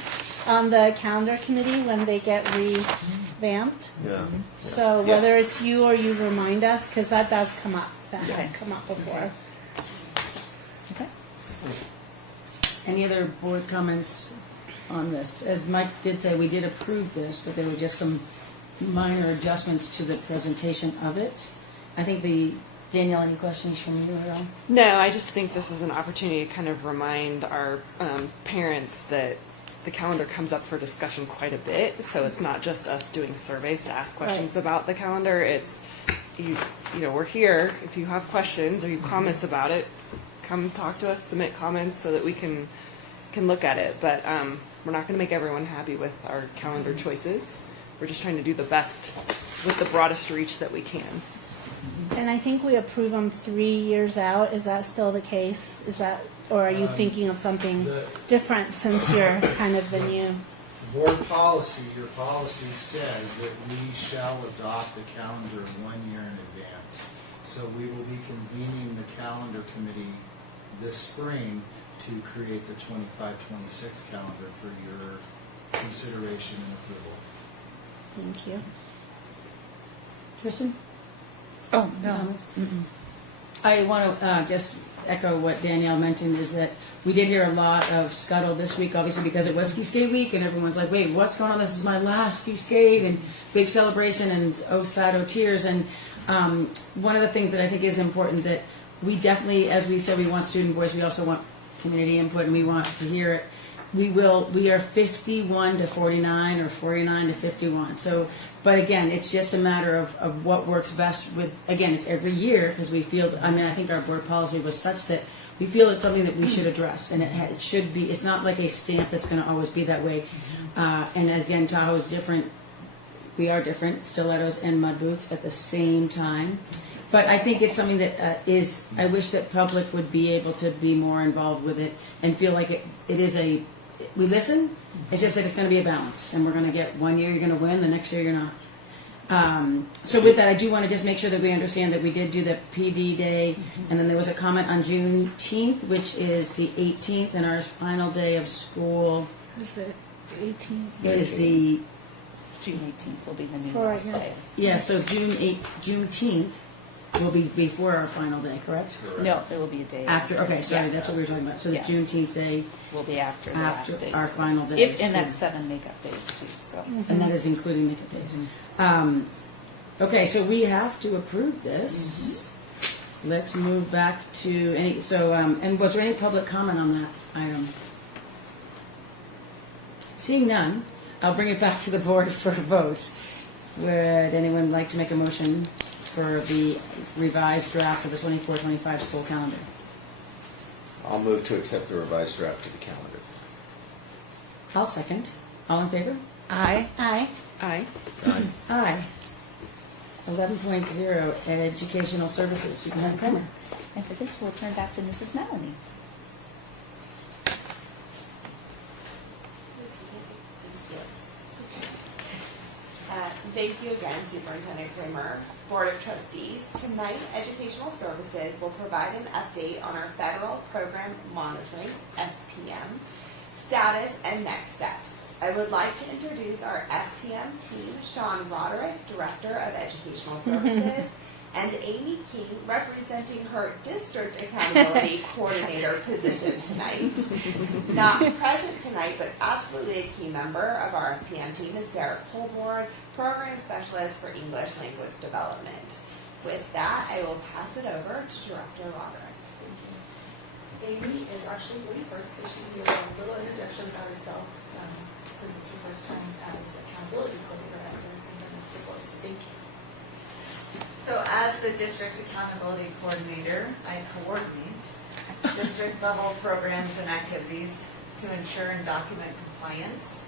on the calendar committee when they get revamped. Yeah. So whether it's you or you remind us, because that does come up. That has come up before. Okay. Any other board comments on this? As Mike did say, we did approve this, but there were just some minor adjustments to the presentation of it. I think Danielle, any questions from you at all? No, I just think this is an opportunity to kind of remind our parents that the calendar comes up for discussion quite a bit. So it's not just us doing surveys to ask questions about the calendar. It's you know, we're here. If you have questions or you have comments about it, come talk to us, submit comments so that we can look at it. But we're not going to make everyone happy with our calendar choices. We're just trying to do the best with the broadest reach that we can. And I think we approve them 3 years out. Is that still the case? Is that, or are you thinking of something different since you're kind of the new? Board policy, your policy says that we shall adopt the calendar 1 year in advance. So we will be convening the calendar committee this spring to create the 25-26 calendar for your consideration and approval. Thank you. Kristen? Oh, no. Comments? I want to just echo what Danielle mentioned, is that we did hear a lot of scuttle this week, obviously because it was ski skate week, and everyone's like, wait, what's going on? This is my last ski skate, and big celebration, and oh sad, oh tears. And one of the things that I think is important, that we definitely, as we said, we want student voice, we also want community input, and we want to hear it. We are 51 to 49 or 49 to 51. So, but again, it's just a matter of what works best with, again, it's every year, because we feel, I mean, I think our board policy was such that we feel it's something that we should address, and it should be, it's not like a stamp that's going to always be that way. And again, Tahoe is different. We are different, stilettos and mud boots at the same time. But I think it's something that I wish that public would be able to be more involved with it and feel like it is we listen, it's just that it's going to be a balance. And we're going to get 1 year you're going to win, the next year you're not. So with that, I do want to just make sure that we understand that we did do the PD day, and then there was a comment on Juneteenth, which is the 18th, and our final day of school Is it 18th? is the... June 18th will be the new For- last day. Yeah, so Juneteenth will be before our final day, correct? No, it will be a day After, okay, sorry, Yeah. that's what we were talking about. So the Yeah. Juneteenth day, will be after the last days. our final day. of And that's school. 7 makeup days too, so. And that is including makeup days. Okay, so we have to approve this. Let's move back to any, so, and was there any public comment on that item? Seeing none, I'll bring it back to the board for a vote. Would anyone like to make a motion for the revised draft of the 24-25 school calendar? I'll move to accept the revised draft of the calendar. I'll second. All in favor? Aye. Aye. Aye. Aye. Aye. 11.0, Educational Services, Superintendent Kramer. And for this, we'll turn back to Mrs. Melanie. Thank you again, Superintendent Kramer. Board of Trustees, tonight Educational Services will provide an update on our Federal Program Monitoring, FPM, status and next steps. I would like to introduce our FPM team, Sean Roderick, Director of Educational Services, and Amy King, representing her District Accountability Coordinator position tonight. Not present tonight, but absolutely a key member of our FPM team is Sarah Colborn, Program Specialist for English Language Development. With that, I will pass it over to Director Roderick. Amy is actually going first, so she can give a little introduction about herself, since it's her first time as accountability coordinator at the board. Thank you. So as the district accountability coordinator, I coordinate district level programs and activities to ensure and document compliance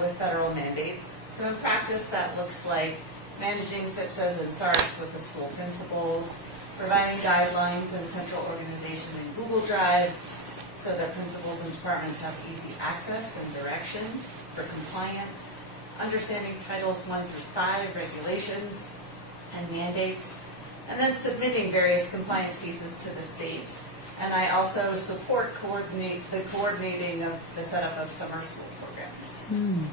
with federal mandates. So in practice, that looks like managing SIPSAs and SARCs with the school principals, providing guidelines and central organization in Google Drive so that principals and departments have easy access and direction for compliance, understanding Titles 1 through 5 regulations and mandates, and then submitting various compliance pieces to the state. And I also support the coordinating of the setup of summer school programs.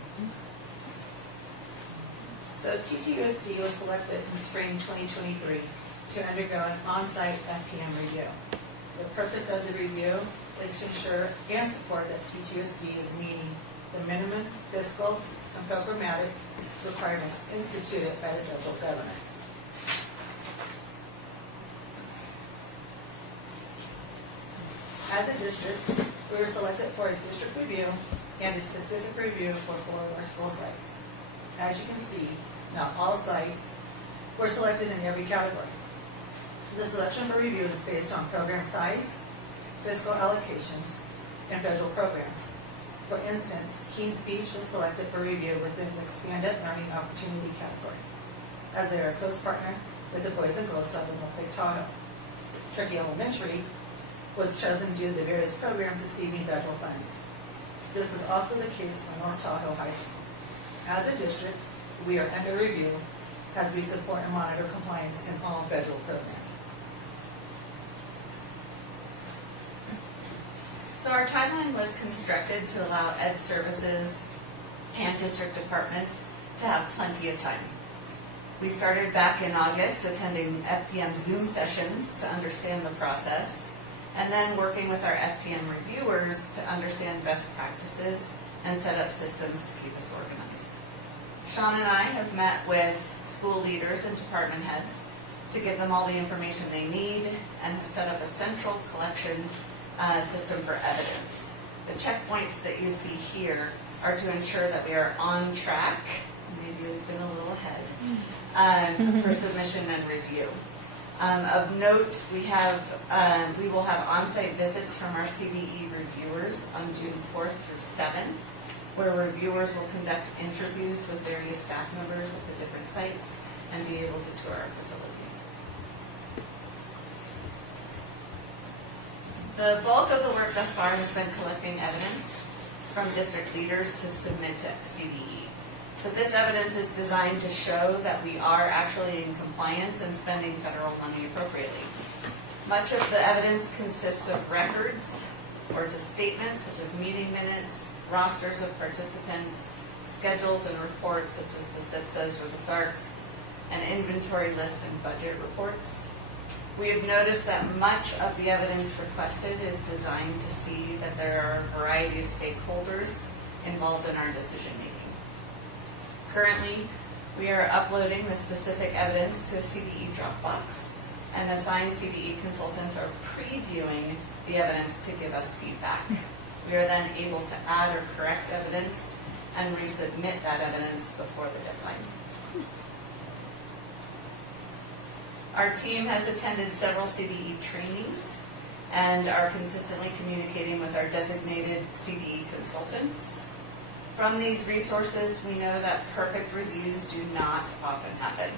So TTUSD was selected in spring 2023 to undergo an on-site FPM review. The purpose of the review is to ensure and support that TTUSD is meeting the minimum fiscal and programmatic requirements instituted by the federal government. As a district, we were selected for a district review and a specific review for 4 of our school sites. As you can see, not all sites were selected in every category. The selection for review is based on program size, fiscal allocations, and federal programs. For instance, Kings Beach was selected for review within the expanded learning opportunity category, as they are a close partner with the Boys and Girls Club in North Lake Tahoe. Truckee Elementary was chosen due to the various programs receiving federal funds. This was also the case for North Tahoe High School. As a district, we are under review as we support and monitor compliance in all federal programs. So our timeline was constructed to allow ed services and district departments to have plenty of time. We started back in August attending FPM Zoom sessions to understand the process, and then working with our FPM reviewers to understand best practices and set up systems to keep us organized. Sean and I have met with school leaders and department heads to give them all the information they need and have set up a central collection system for evidence. The checkpoints that you see here are to ensure that we are on track, maybe we've been a little ahead, for submission and review. Of note, we will have on-site visits from our CDE reviewers on June 4th through 7th, where reviewers will conduct interviews with various staff members at the different sites and be able to tour our facilities. The bulk of the work thus far has been collecting evidence from district leaders to submit to CDE. So this evidence is designed to show that we are actually in compliance and spending federal money appropriately. Much of the evidence consists of records or just statements such as meeting minutes, rosters of participants, schedules and reports such as the SITSAs or the SARCs, and inventory lists and budget reports. We have noticed that much of the evidence requested is designed to see that there are a variety of stakeholders involved in our decision making. Currently, we are uploading the specific evidence to a CDE Dropbox, and assigned CDE consultants are previewing the evidence to give us feedback. We are then able to add or correct evidence and resubmit that evidence before the deadline. Our team has attended several CDE trainings and are consistently communicating with our designated CDE consultants. From these resources, we know that perfect reviews do not often happen.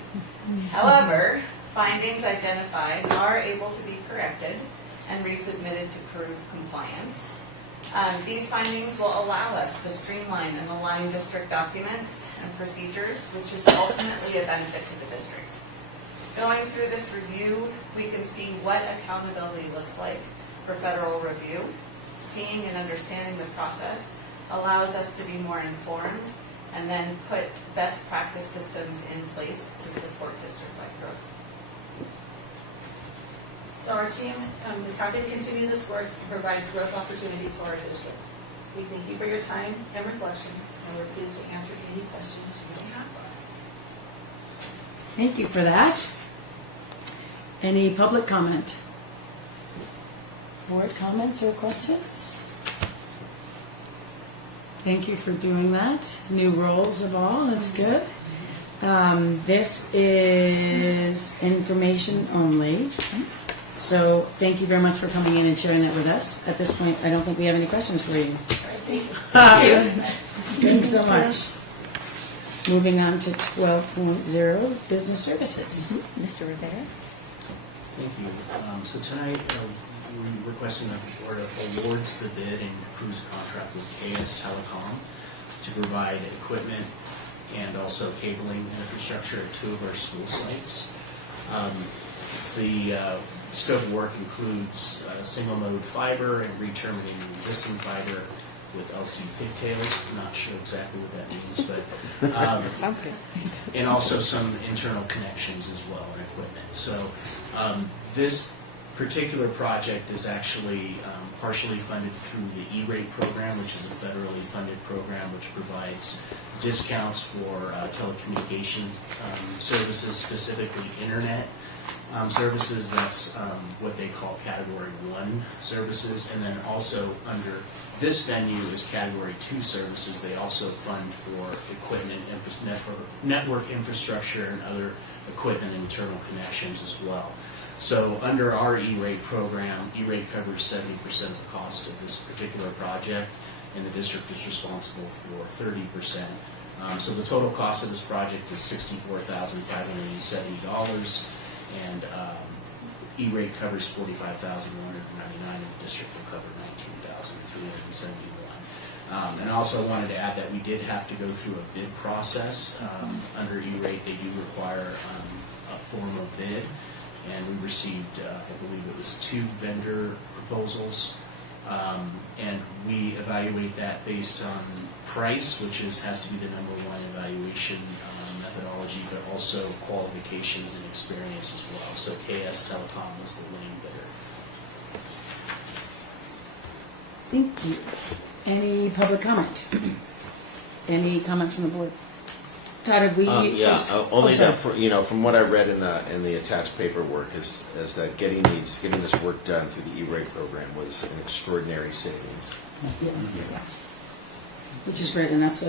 However, findings identified are able to be corrected and resubmitted to prove compliance. These findings will allow us to streamline and align district documents and procedures, which is ultimately a benefit to the district. Going through this review, we can see what accountability looks like for federal review. Seeing and understanding the process allows us to be more informed and then put best practice systems in place to support district-wide growth. So our team is happy to continue this work and provide growth opportunities for our district. We thank you for your time and reflections, and we're pleased to answer any questions you may have for us. Thank you for that. Any public comment? Board comments or questions? Thank you for doing that. New roles of all, that's good. This is information only. So thank you very much for coming in and sharing that with us. At this point, I don't think we have any questions for you. Thank you. Thanks so much. Moving on to 12.0, business services. Mr. Rivera. Thank you. So tonight, we're requesting that the board awards the bid and approves a contract with AS Telecom to provide equipment and also cabling infrastructure at 2 of our school sites. The scope of work includes single mode fiber and re-terminating existing fiber with LC pigtails. I'm not sure exactly what that means, but sounds good. And also some internal connections as well and equipment. So this particular project is actually partially funded through the E-rate program, which is a federally funded program which provides discounts for telecommunications services, specifically internet services. That's what they call Category 1 services. And then also under This venue is Category 2 services. They also fund for equipment, network infrastructure, and other equipment and internal connections as well. So under our E-rate program, E-rate covers 70% of the cost of this particular project, and the district is responsible for 30%. So the total cost of this project is $64,570, and E-rate covers $45,199, and the district will cover $19,371. And I also wanted to add that we did have to go through a bid process. Under E-rate, they do require a formal bid, and we received, I believe it was 2 vendor proposals, and we evaluate that based on price, which has to be the number one evaluation methodology, but also qualifications and experience as well. So KS Telecom was the winning bidder. Thank you. Any public comment? Any comments from the board? Todd, have we? Only that from what I read in the attached paperwork is that getting this work done through the E-rate program was an extraordinary savings. Yeah. Which is great, and I was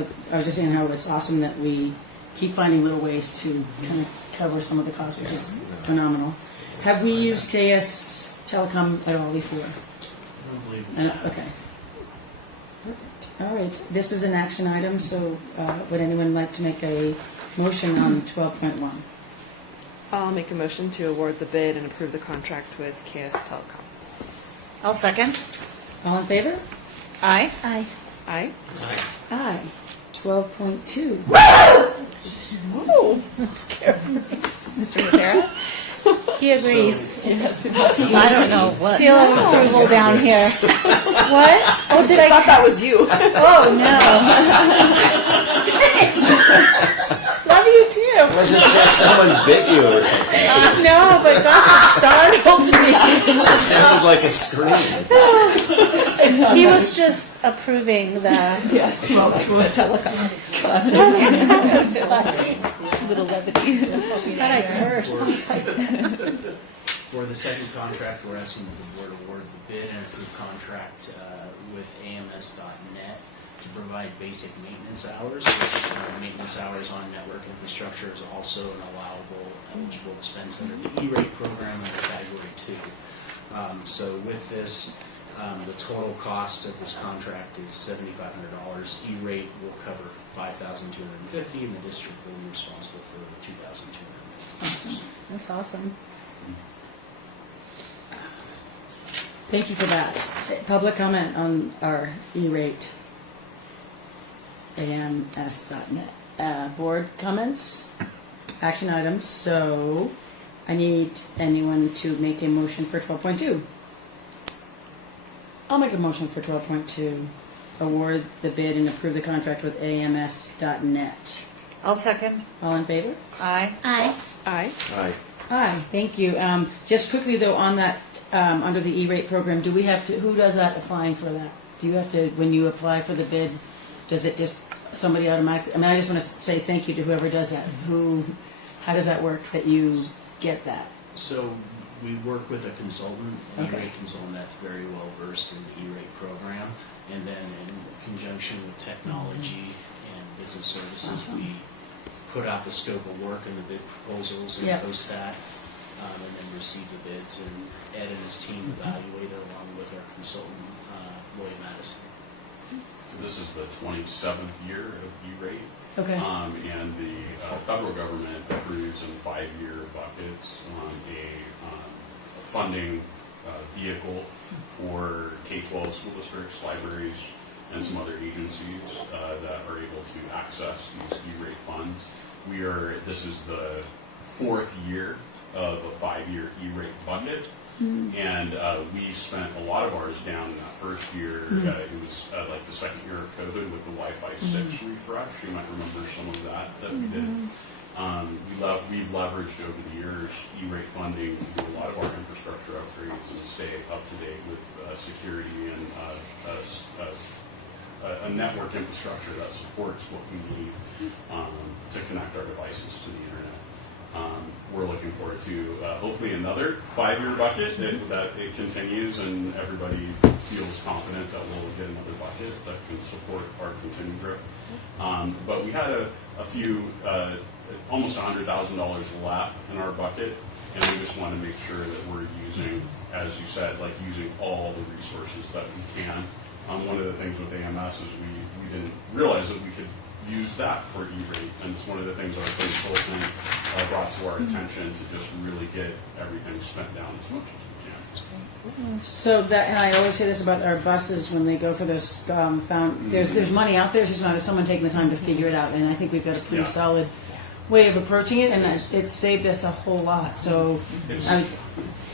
just saying how it's awesome that we keep finding little ways to kind of cover some of the costs, which is phenomenal. Have we used KS Telecom at all before? I don't believe we have. Okay. Perfect. All right. This is an action item, so would anyone like to make a motion on 12.1? I'll make a motion to award the bid and approve the contract with KS Telecom. I'll second. All in favor? Aye. Aye. Aye. Aye. 12.2. Whoa, that scared me. Mr. Rivera? He agrees. I don't know what. Seal of approval down here. What? Oh, did I thought that was you. Oh, no. Love you too. Was it just someone bit you or something? No, but gosh, it startled me. It sounded like a scream. He was just approving the. Yes, well, that's the telecom. Little levity. Thought I cursed. I was like, For the second contract, we're asking that the board award the bid and approve contract with AMS.net to provide basic maintenance hours, which maintenance hours on network infrastructure is also an allowable eligible expense under the E-rate program under Category 2. So with this, the total cost of this contract is $7,500. E-rate will cover $5,250, and the district will be responsible for $2,250. that's awesome. Thank you for that. Public comment on our E-rate AMS.net. Board comments, action items. So I need anyone to make a motion for 12.2. I'll make a motion for 12.2. Award the bid and approve the contract with AMS.net. I'll second. All in favor? Aye. Aye. Aye. Aye. Aye. Thank you. Just quickly though, on that, under the E-rate program, do we have to? Who does that? Applying for that? Do you have to, when you apply for the bid? Does it just somebody automatically? I mean, I just want to say thank you to whoever does that. How does that work? That you get that? So we work with a consultant, Okay. E-rate consultant that's very well versed in the E-rate program, and then in conjunction with technology and business services, Awesome. we put out the scope of work in the bid proposals and Yep. post that, and then receive the bids, and Ed and his team evaluate it along with our consultant, Lloyd Madison. So this is the 27th year of E-rate. Okay. And the federal government approves in 5-year buckets a funding vehicle for K-12 school districts, libraries, and some other agencies that are able to access these E-rate funds. This is the 4th year of a 5-year E-rate bucket. And we spent a lot of ours down in that first year. It was like the second year of COVID with the Wi-Fi 6 refresh. You might remember some of that we did. We've leveraged over the years E-rate funding to do a lot of our infrastructure upgrades and stay up to date with security and a network infrastructure that supports what we need to connect our devices to the internet. We're looking forward to hopefully another 5-year bucket that it continues and everybody feels confident that we'll get another bucket that can support our continued growth. But we had a few, almost $100,000 left in our bucket, and we just want to make sure that we're using, as you said, like using all the resources that we can. One of the things with AMS is we didn't realize that we could use that for E-rate, and it's one of the things our consultant brought to our attention to just really get everything spent down as much as we can. So that, and I always say this about our buses when they go for those there's money out there, it's just not someone taking the time to figure it out, and I think we've got a pretty solid way of approaching it, and it's saved us a whole lot. So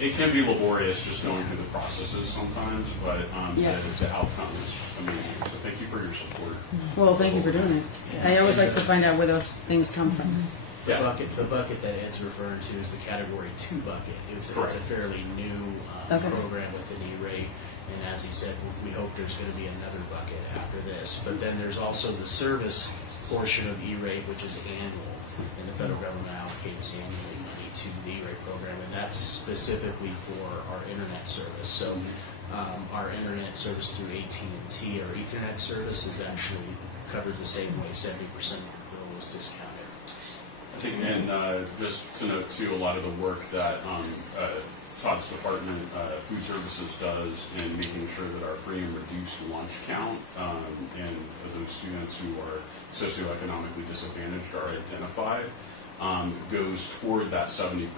it can be laborious just going through the processes sometimes, but the outcome is amazing. So thank you for your support. Well, thank you for doing it. I always like to find out where those things come from. The bucket that Ed's referring to is the Category 2 bucket. It's a fairly new program within E-rate, and as he said, we hope there's going to be another bucket after this. But then there's also the service portion of E-rate, which is annual, and the federal government allocates annually money to the E-rate program, and that's specifically for our internet service. So our internet service through AT&T, our Ethernet service, is actually covered the same way. 70% of the bill is discounted. And just to note too, a lot of the work that Todd's department, Food Services, does in making sure that our free and reduced lunch count and those students who are socioeconomically disadvantaged are identified goes toward that 70%.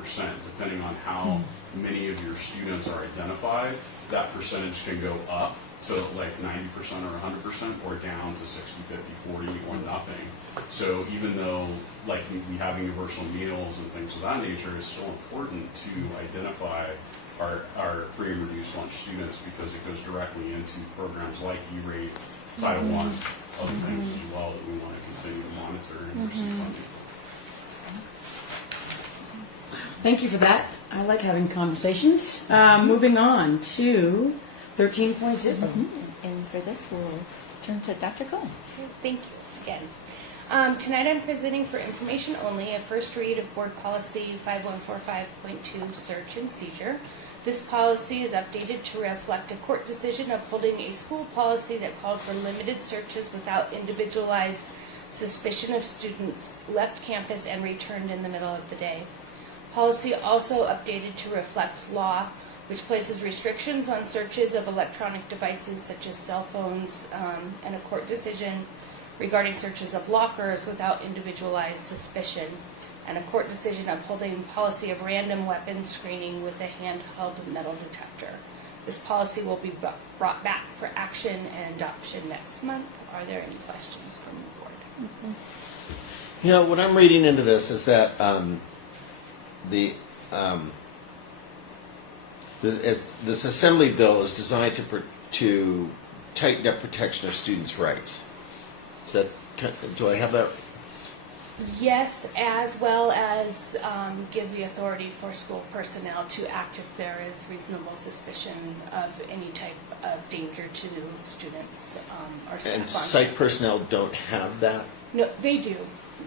Depending on how many of your students are identified, that percentage can go up to like 90% or 100%, or down to 60, 50, 40, or nothing. So even though like we have universal meals and things of that nature, it's still important to identify our free and reduced lunch students, because it goes directly into programs like E-rate, Title I, other things as well that we want to continue to monitor and receive funding. Thank you for that. I like having conversations. Moving on to 13.0. And for this, we'll turn to Dr. Cohen. Thank you again. Tonight I'm presenting for information only a first read of Board Policy 5145.2, Search and Seizure. This policy is updated to reflect a court decision upholding a school policy that called for limited searches without individualized suspicion of students left campus and returned in the middle of the day. Policy also updated to reflect law, which places restrictions on searches of electronic devices such as cell phones, and a court decision regarding searches of lockers without individualized suspicion, and a court decision upholding policy of random weapon screening with a handheld metal detector. This policy will be brought back for action and adoption next month. Are there any questions from the board? You know, what I'm reading into this is that this assembly bill is designed to tighten up protection of students' rights. Is that, do I have that? Yes, as well as give the authority for school personnel to act if there is reasonable suspicion of any type of danger to students or staff. And site personnel don't have that? No, they do.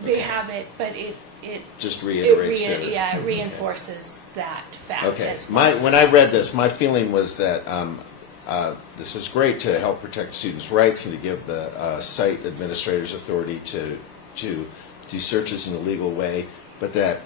They have it, but it just reiterates it. Yeah, it reinforces that fact. Okay. When I read this, my feeling was that this is great to help protect students' rights and to give the site administrators authority to do searches in a legal way, but that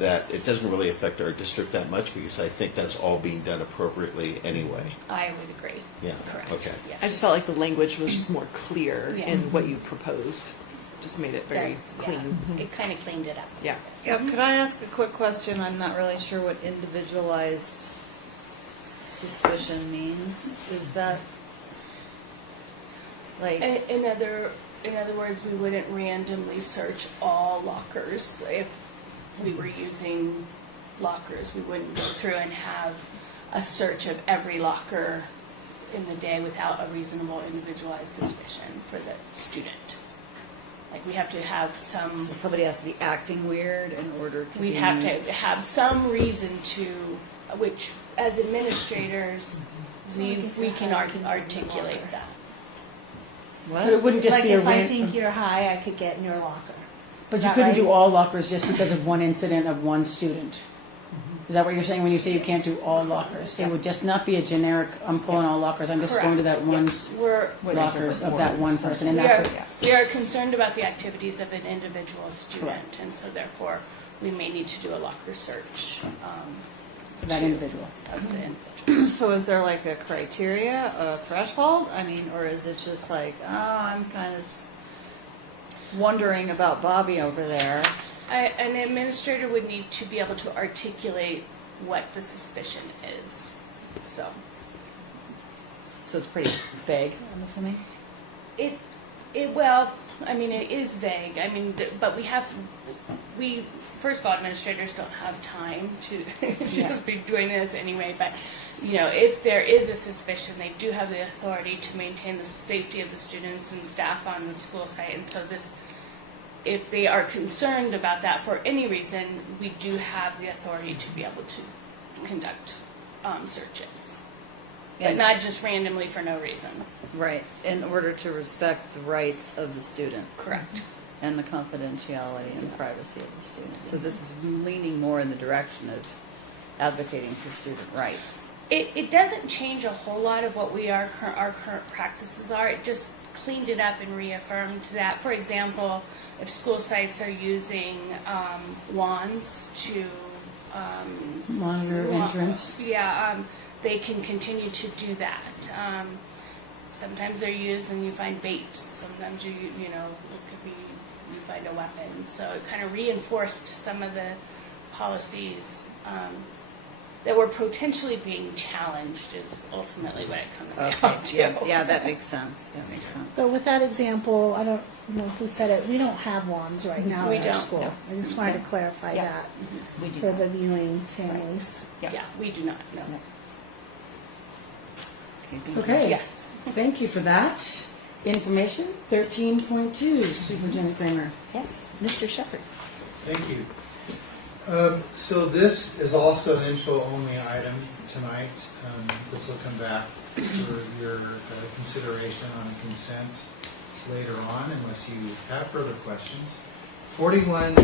it doesn't really affect our district that much, because I think that's all being done appropriately anyway. I would agree. Yeah. Correct. Okay. Yes. I just felt like the language was just more clear in what you proposed. Just made it very clean. It kind of cleaned it up. Yeah. Yeah, could I ask a quick question? I'm not really sure what individualized suspicion means. Is that like In other words, we wouldn't randomly search all lockers. If we were using lockers, we wouldn't go through and have a search of every locker in the day without a reasonable individualized suspicion for the student. Like, we have to have some... So somebody has to be acting weird in order to We'd have to have some reason to, which as administrators, we can articulate that. But it wouldn't just be a if I think you're high, I could get in your locker. But Is you that couldn't right? do all lockers just because of one incident of one student. Is that what you're saying when you say you can't do all lockers? It would just not be a generic, I'm pulling all lockers, I'm just going to that one We're lockers of that one person, and we that's are, what, we are concerned about the activities of an individual student, and so therefore we may need to do a locker search for that individual. of the individual. So is there like a criteria, a threshold? I mean, or is it just like, oh, I'm kind of wondering about Bobby over there? An administrator would need to be able to articulate what the suspicion is. So it's pretty vague, I'm assuming? it well, I mean, it is vague. I mean, but we first of all, administrators don't have time to just be doing this anyway. But you know, if there is a suspicion, they do have the authority to maintain the safety of the students and staff on the school site. And so if they are concerned about that for any reason, we do have the authority to be able to conduct searches. But not just randomly for no reason. Right, in order to respect the rights of the student. Correct. And the confidentiality and privacy of the student. So this is leaning more in the direction of advocating for student rights. It doesn't change a whole lot of what our current practices are. It just cleaned it up and reaffirmed that. For example, if school sites are using wands to monitor entrance. They can continue to do that. Sometimes they're used and you find vapes. Sometimes you know, it could be you find a weapon. So it kind of reinforced some of the policies that were potentially being challenged is ultimately what it comes down to. Yeah, that makes sense. That makes sense. But with that example, I don't know who said it, we don't have wands right now We in our don't, school. no. I just wanted to clarify Yeah. that We do for not. the viewing families. Yeah, we do not, no. Okay. Yes. Thank you for that information. 13.2, Superintendent Kramer. Yes, Mr. Shepherd. Thank you. So this is also an info-only item tonight. This will come back for your consideration on consent later on, unless you have further questions. 41,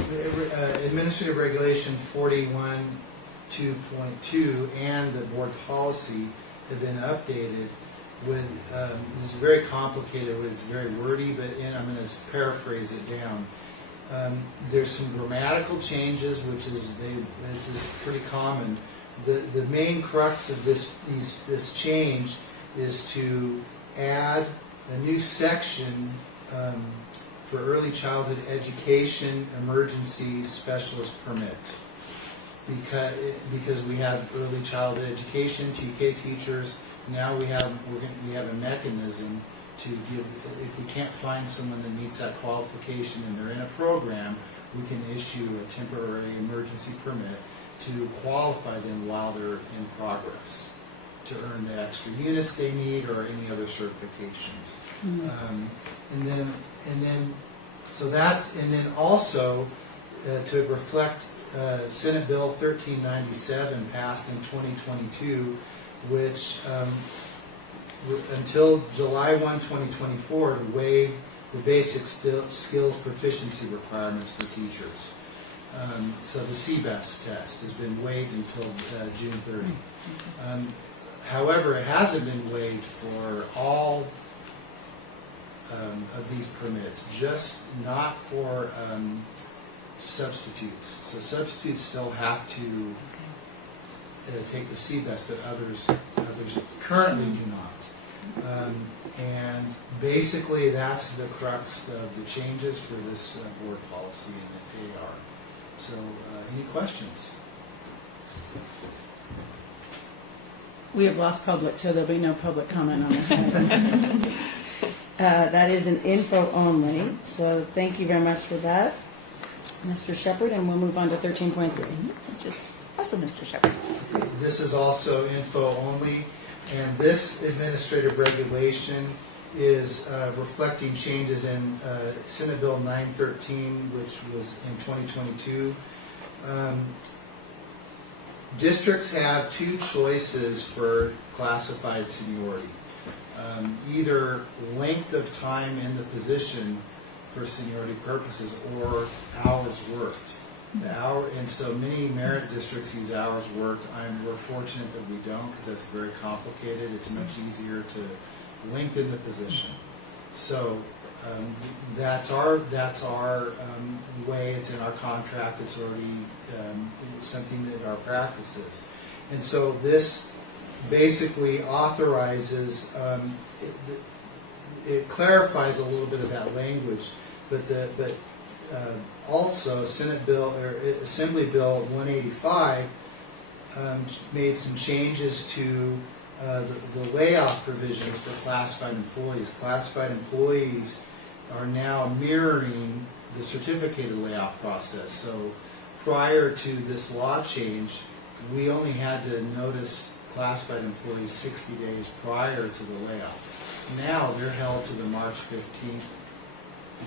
Administrative Regulation 41.2.2 and the board policy have been updated with, this is very complicated, it's very wordy, but I'm going to paraphrase it down. There's some grammatical changes, which is this is pretty common. The main crux of this change is to add a new section for early childhood education emergency specialist permit. Because we have early childhood education, TK teachers, now we have a mechanism to give, if we can't find someone that meets that qualification and they're in a program, we can issue a temporary emergency permit to qualify them while they're in progress to earn the extra units they need or any other certifications. And then also to reflect Senate Bill 1397 passed in 2022, which until July 1, 2024, to waive the basic skills proficiency requirements for teachers. So the CBEST test has been waived until June 30. However, it hasn't been waived for all of these permits, just not for substitutes. So substitutes still have to take the CBEST, but others currently do not. And basically, that's the crux of the changes for this board policy in the AR. So, any questions? We have lost public, so there'll be no public comment on this item. That is an info only, so thank you very much for that, Mr. Shepherd, and we'll move on to 13.3. Just also Mr. Shepherd. This is also info only, and this administrative regulation is reflecting changes in Senate Bill 913, which was in 2022. Districts have two choices for classified seniority. Either length of time in the position for seniority purposes or hours worked. And so many merit districts use hours worked. We're fortunate that we don't, because that's very complicated. It's much easier to lengthen the position. So that's our way. It's in our contract. It's already something that our practice is. And so this basically authorizes, it clarifies a little bit of that language, but also Senate Bill or Assembly Bill 185 made some changes to the layoff provisions for classified employees. Classified employees are now mirroring the certificated layoff process. So prior to this law change, we only had to notice classified employees 60 days prior to the layoff. Now they're held to the March 15th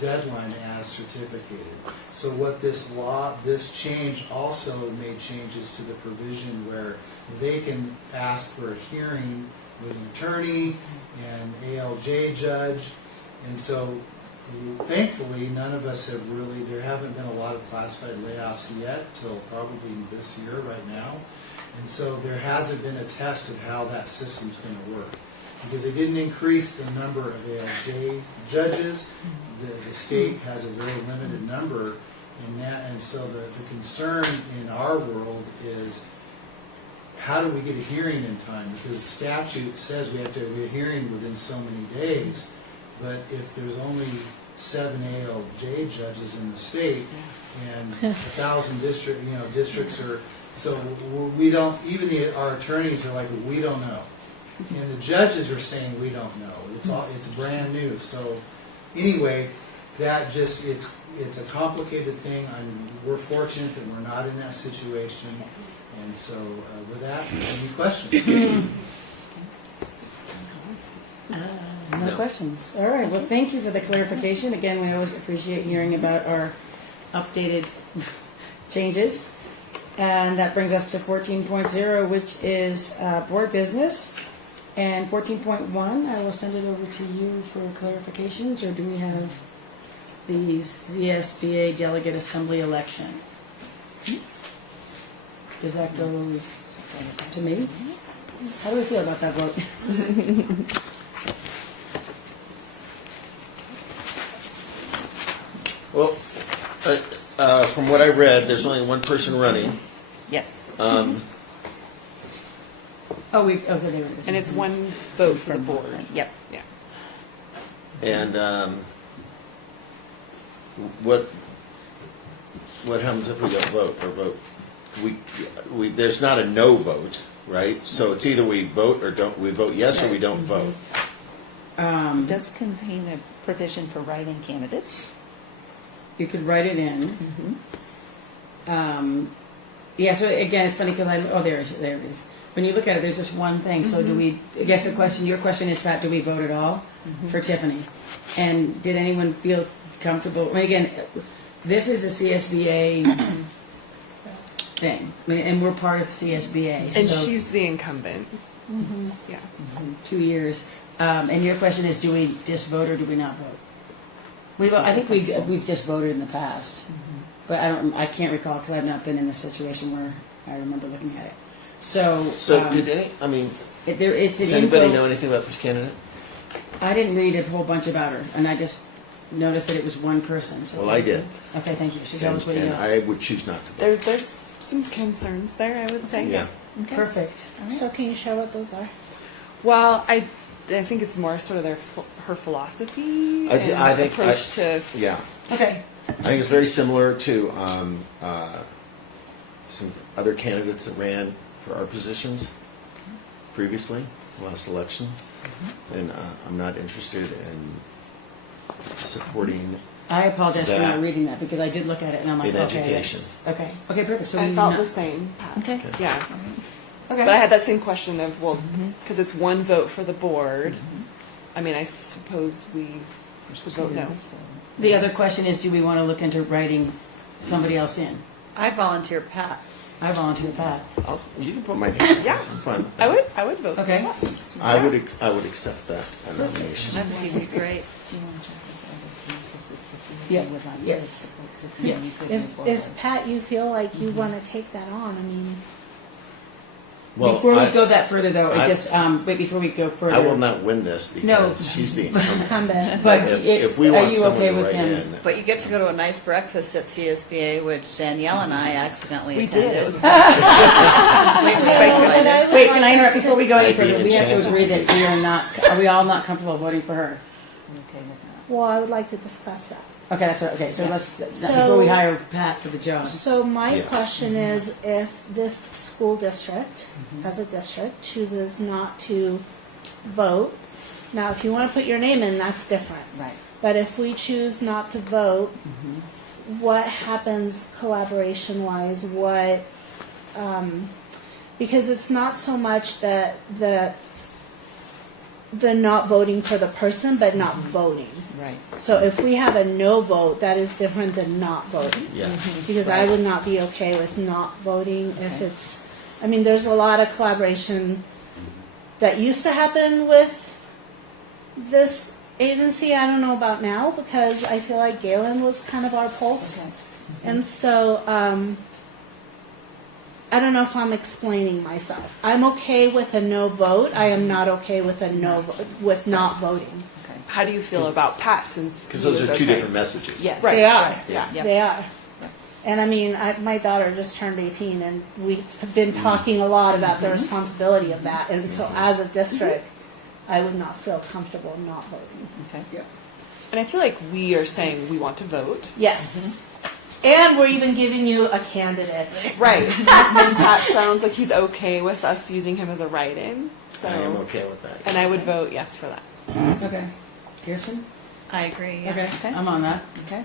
deadline as certificated. So what this change also made changes to the provision where they can ask for a hearing with an attorney and ALJ judge. And so thankfully none of us have really, there haven't been a lot of classified layoffs yet till probably this year right now. And so there hasn't been a test of how that system's going to work. Because they didn't increase the number of ALJ judges, the state has a very limited number, and so the concern in our world is how do we get a hearing in time? Because the statute says we have to have a hearing within so many days, but if there's only 7 ALJ judges in the state and 1,000 districts are, so we don't, even our attorneys are like, we don't know. And the judges are saying we don't know. It's brand new. So anyway, that just it's a complicated thing. We're fortunate that we're not in that situation. And so with that, any questions? No questions. All right. Well, thank you for the clarification. Again, we always appreciate hearing about our updated changes. And that brings us to 14.0, which is board business. And 14.1, I will send it over to you for clarifications, or do we have the CSBA delegate assembly election? Does that go to me? How do we feel about that vote? Well, from what I read, there's only one person running. Yes. There it is. And it's one vote for the board. Yep. Yeah. And what happens if we don't vote or vote? There's not a no vote, right? So it's either we vote or don't. We vote yes or we don't vote. Does contain a provision for write-in candidates? You could write it in. Yeah. So again, it's funny because there it is. When you look at it, there's just one thing. So do we, I guess your question is, Pat, do we vote at all for Tiffany? And did anyone feel comfortable? I mean, again, this is a CSBA thing. I mean, and we're part of CSBA. And she's the incumbent. Yeah. 2 years. And your question is, do we just vote or do we not vote? I think we've just voted in the past. But I can't recall because I've not been in this situation where I remember looking at it. So did any? I mean, does anybody know anything about this candidate? I didn't read a whole bunch about her, and I just noticed that it was one person. So well, I did. Okay, thank you. So tell us what you know. I would choose not to vote. There's some concerns there, I would say. Yeah. Okay. Perfect. Right. So can you share what those are? Well, I think it's more sort of her philosophy I and think approach to. Yeah. Okay. I think it's very similar to some other candidates that ran for our positions previously, last election, and I'm not interested in supporting. I apologize for not reading that because I did look at it and I'm like, in education. Okay, perfect. So I felt the same. Okay. Yeah. Okay. But I had that same question of, well, because it's one vote for the board. I mean, I suppose we should vote no. The other question is, do we want to look into writing somebody else in? I volunteer Pat. I volunteer Pat. You can put my name. Yeah. I'm fine. I would vote. Okay. I would accept that nomination. That would be great. you would like Yeah. to support to continue to move forward. If Pat, you feel like you want to take that on, I mean, Well, before we go that further, though, wait. Before we go further, I will not win this because No. she's the incumbent. incumbent. But if we are want you someone okay to with write him? in, But you get to go to a nice breakfast at CSBA, which Danielle and I accidentally We did. attended. It was Wait, can I interrupt before we go any I'd be further? We have to enchanted. agree that we are not. Are we all not comfortable voting for her? Okay with that. well, I would like to discuss that. Okay, that's right. Okay, so let's So- before we hire Pat for the job. So my Yes. question is, if this school district, as a district, chooses not to vote, now if you want to put your name in, that's different. Right. But if we choose not to vote, what happens collaboration-wise? What, because it's not so much that the not voting for the person, but not voting. Right. So if we have a no vote, that is different than not voting. yes. Because I would not be okay with not voting if it's, I mean, there's a lot of collaboration that used to happen with this agency. I don't know about now because I feel like Galen was kind of our pulse. Okay. And so, I don't know if I'm explaining myself. I'm okay with a no vote. I am not okay with with not voting. How do you feel about Pat since? Because he those was are two okay? different messages. Yes. They are. Yeah. They are. And I mean, my daughter just turned 18, and we've been talking a lot about the responsibility of that. And so, as a district, I would not feel comfortable not voting. Okay. Yeah. And I feel like we are saying we want to vote. Yes. And we're even giving you a candidate. Right. And Pat sounds like he's okay with us using him as a write-in. So. I am okay with that. And I would vote yes for that. Okay, Kirsten. I agree. Yeah. Okay, I'm on that. Okay.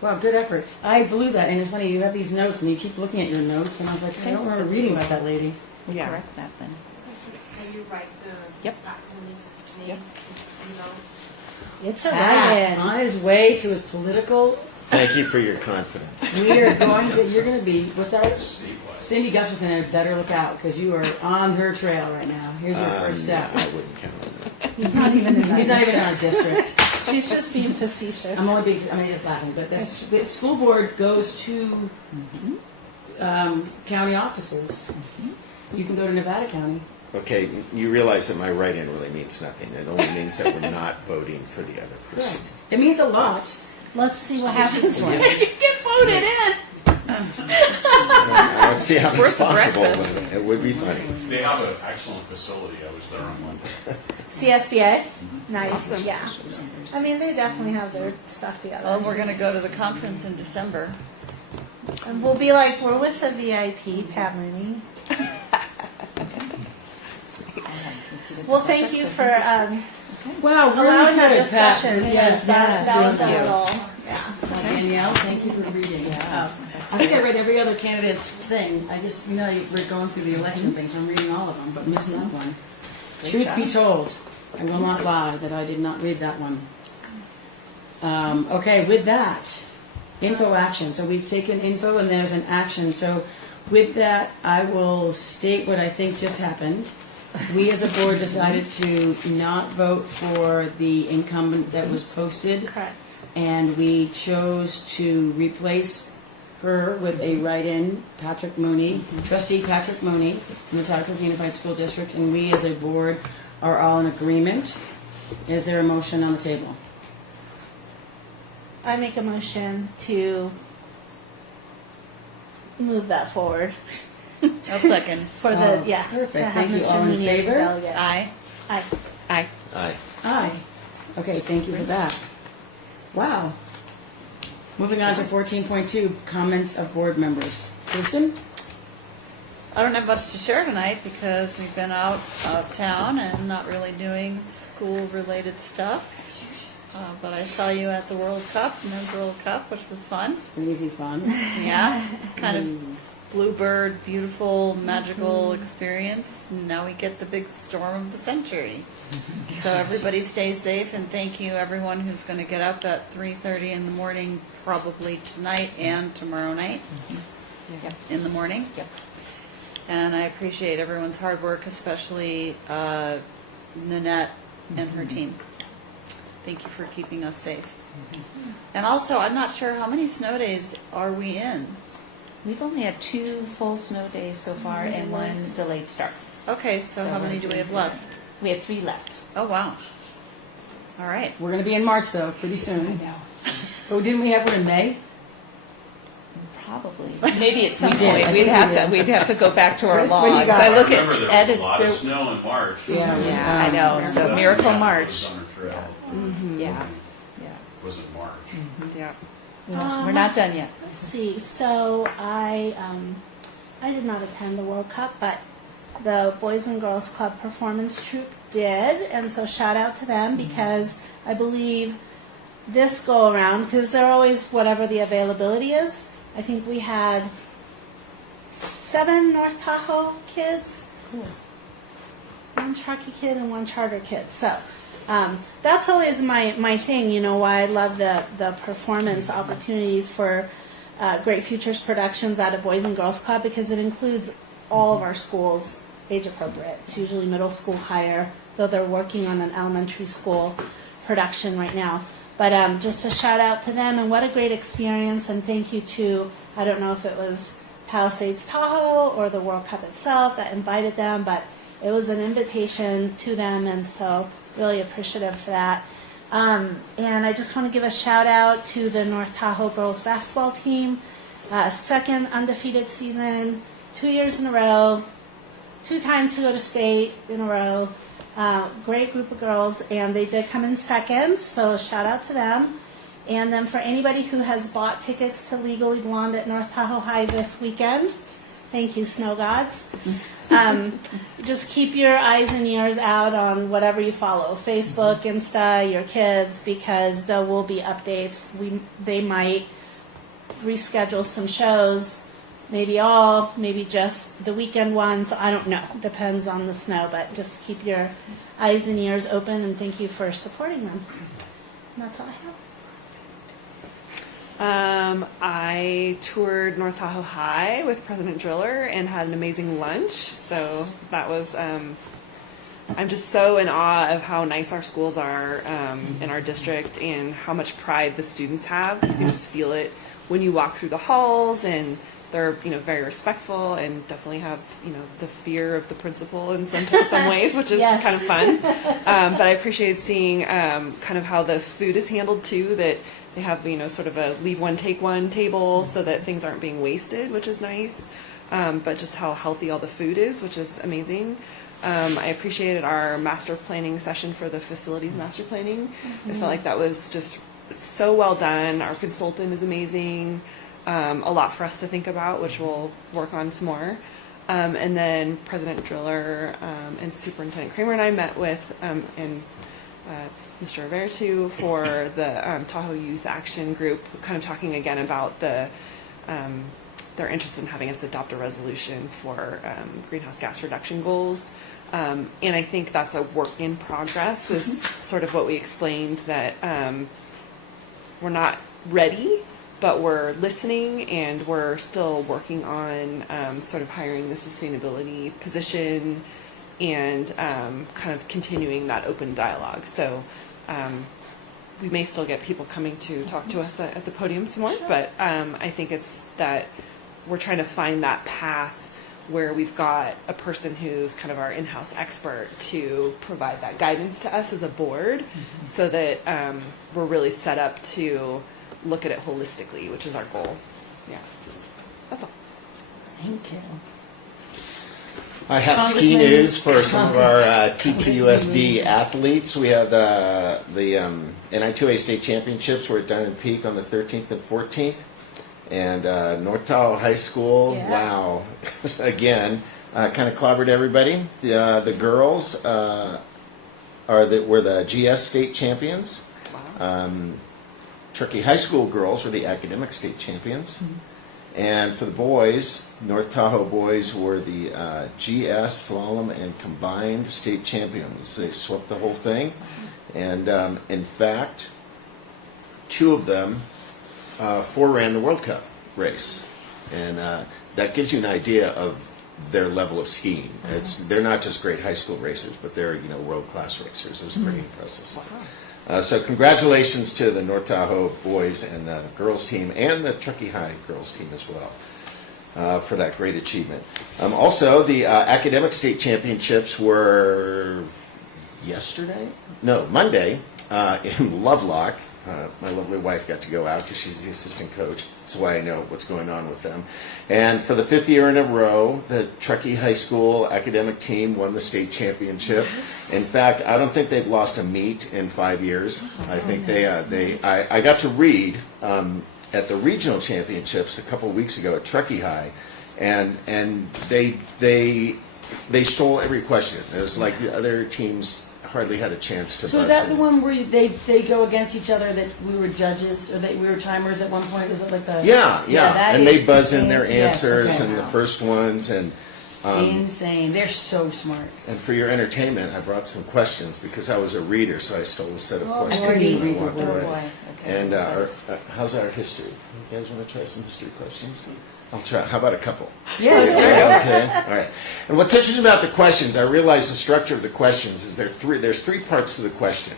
Wow, good effort. I blew that, and it's funny. You have these notes, and you keep looking at your notes, and I was like, I don't remember reading about that lady. We'll Yeah. correct that then. Can you write the Yep. backwoman's name? Yep. You know? It's a Pat, write-in. on his way to his political. Thank you for your confidence. We are going to. You're going to be. What's that? Cindy Gustafson had better look out because you are on her trail right now. Here's your first step. I wouldn't count on that. He's not even in He's not even in our district. She's just being facetious. I'm only being. I mean, just laughing. But the school board goes to county offices. You can go to Nevada County. Okay, you realize that my write-in really means nothing. It only means that we're not voting for the other person. It means a lot. Let's see what happens. You get voted in. I don't see how that's worth the possible, breakfast. but it would be funny. They have an excellent facility. I was there on Monday. CSBA? Nice. Awesome. Yeah. I mean, they definitely have their stuff together. Well, we're going to go to the conference in December. And we'll be like, we're with the VIP, Pat Mooney. Well, thank you for Wow, allowing really the good, Pat. discussion. Really Yes, good. that was a Thank you. little, Danielle, thank you for reading. I think I read every other candidate's thing. I just, we're going through the election thing, so I'm reading all of them, but missing that one. Great Truth job. be told, I will not lie that I did not read that one. Okay, with that, info action. So we've taken info and there's an action. So with that, I will state what I think just happened. We as a board decided to not vote for the incumbent that was posted. correct. And we chose to replace her with a write-in, Patrick Mooney, trustee Patrick Mooney from the Tahoe Unified School District, and we as a board are all in agreement. Is there a motion on the table? I make a motion to move that forward. I'll second. For the, yes, perfect. to have Thank you. Mr. All in Mooney as a favor? delegate. Aye. Aye. Aye. Aye. Aye. Okay, thank you for that. Wow. Moving on to 14.2, comments of board members. Kirsten? I don't have much to share tonight because we've been out of town and not really doing school-related stuff. But I saw you at the World Cup, Men's World Cup, which was fun. Crazy fun. Yeah, kind of bluebird, beautiful, magical experience. And now we get the big storm of the century. So everybody stay safe, and thank you everyone who's going to get up at 3:30 in the morning, probably tonight and tomorrow night in the morning. And I appreciate everyone's hard work, especially Nanette and her team. Thank you for keeping us safe. And also, I'm not sure, how many snow days are we in? We've only had 2 full snow days so far and 1 delayed start. Okay, so how many do we have left? We have 3 left. Oh, wow. All right. We're going to be in March, though, pretty soon. I know. Oh, didn't we have one in May? Probably. Maybe at some We did. point. I We'd think have we to. did. We'd have to go back to our Chris, what do you logs. got? I look remember at there Ed was is a lot of the- snow in March. Yeah, I know. So That's Miracle the March. Summer trail. Yeah. Was it March? Yeah. We're not done yet. Let's see. So I did not attend the World Cup, but the Boys and Girls Club Performance Troupe did, and so shout out to them because I believe this go around, because they're always whatever the availability is. I think we had 7 North Tahoe kids, 1 Truckee kid, and 1 charter kid. So that's always my thing, you know, why I love the performance opportunities for Great Futures Productions out of Boys and Girls Club, because it includes all of our schools, age appropriate. It's usually middle school higher, though they're working on an elementary school production right now. But just a shout out to them, and what a great experience, and thank you to, I don't know if it was Palisades Tahoe or the World Cup itself that invited them, but it was an invitation to them, and so really appreciative for that. And I just want to give a shout out to the North Tahoe girls basketball team. 2nd undefeated season, 2 years in a row, 2 times to go to state in a row. Great group of girls, and they did come in 2nd, so shout out to them. And then for anybody who has bought tickets to Legally Blonde at North Tahoe High this weekend, thank you, Snow Gods. Just keep your eyes and ears out on whatever you follow, Facebook, Insta, your kids, because there will be updates. They might reschedule some shows, maybe all, maybe just the weekend ones. I don't know. Depends on the snow, but just keep your eyes and ears open, and thank you for supporting them. And that's all I have. I toured North Tahoe High with President Driller and had an amazing lunch. So that was, I'm just so in awe of how nice our schools are in our district and how much pride the students have. You can just feel it when you walk through the halls, and they're, you know, very respectful and definitely have, you know, the fear of the principal in some ways, which is Yes. kind of fun. But I appreciate seeing kind of how the food is handled too, that they have, you know, sort of a leave one, take one table so that things aren't being wasted, which is nice. But just how healthy all the food is, which is amazing. I appreciated our master planning session for the facilities master planning. I felt like that was just so well done. Our consultant is amazing. A lot for us to think about, which we'll work on some more. And then President Driller and Superintendent Kramer and I met with Mr. Rivera too for the Tahoe Youth Action Group, kind of talking again about their interest in having us adopt a resolution for greenhouse gas reduction goals. And I think that's a work in progress, is sort of what we explained, that we're not ready, but we're listening, and we're still working on sort of hiring the sustainability position and kind of continuing that open dialogue. So we may still get people coming to talk to us at the podium some more, but I think it's that we're trying to find that path where we've got a person who's kind of our in-house expert to provide that guidance to us as a board, so that we're really set up to look at it holistically, which is our goal. Yeah, that's all. Thank you. I have ski news for some of our TTUSD athletes. We have the NI2A state championships were done in Peak on the 13th and 14th. And North Tahoe High School, wow, again, kind of clobbered everybody. The girls were the GS state champions. Truckee High School girls were the academic state champions. And for the boys, North Tahoe boys were the GS slalom and combined state champions. They swept the whole thing. And in fact, 2 of them foreran the World Cup race. And that gives you an idea of their level of skiing. They're not just great high school racers, but they're world-class racers. It's pretty impressive. So congratulations to the North Tahoe boys and the girls team and the Truckee High girls team as well for that great achievement. Also, the academic state championships were Monday in Lovelock. My lovely wife got to go out because she's the assistant coach. That's why I know what's going on with them. And for the 5th year in a row, the Truckee High School academic team won the state championship. Yes. In fact, I don't think they've lost a meet in 5 years. I think I got to read at the regional championships a couple of weeks ago at Truckee High, and they stole every question. It was like the other teams hardly had a chance to. So is that the one where they go against each other, that we were judges or that we were timers at one point? Is it like the yeah, and they buzz in their answers and the first ones and insane. They're so smart. And for your entertainment, I brought some questions because I was a reader, so I stole a set of questions. I couldn't read. And how's our history? You guys want to try some history questions? I'll try. How about a couple? Yeah, let's try. Okay. All right. And what's interesting about the questions, I realize the structure of the questions is there's three parts to the question.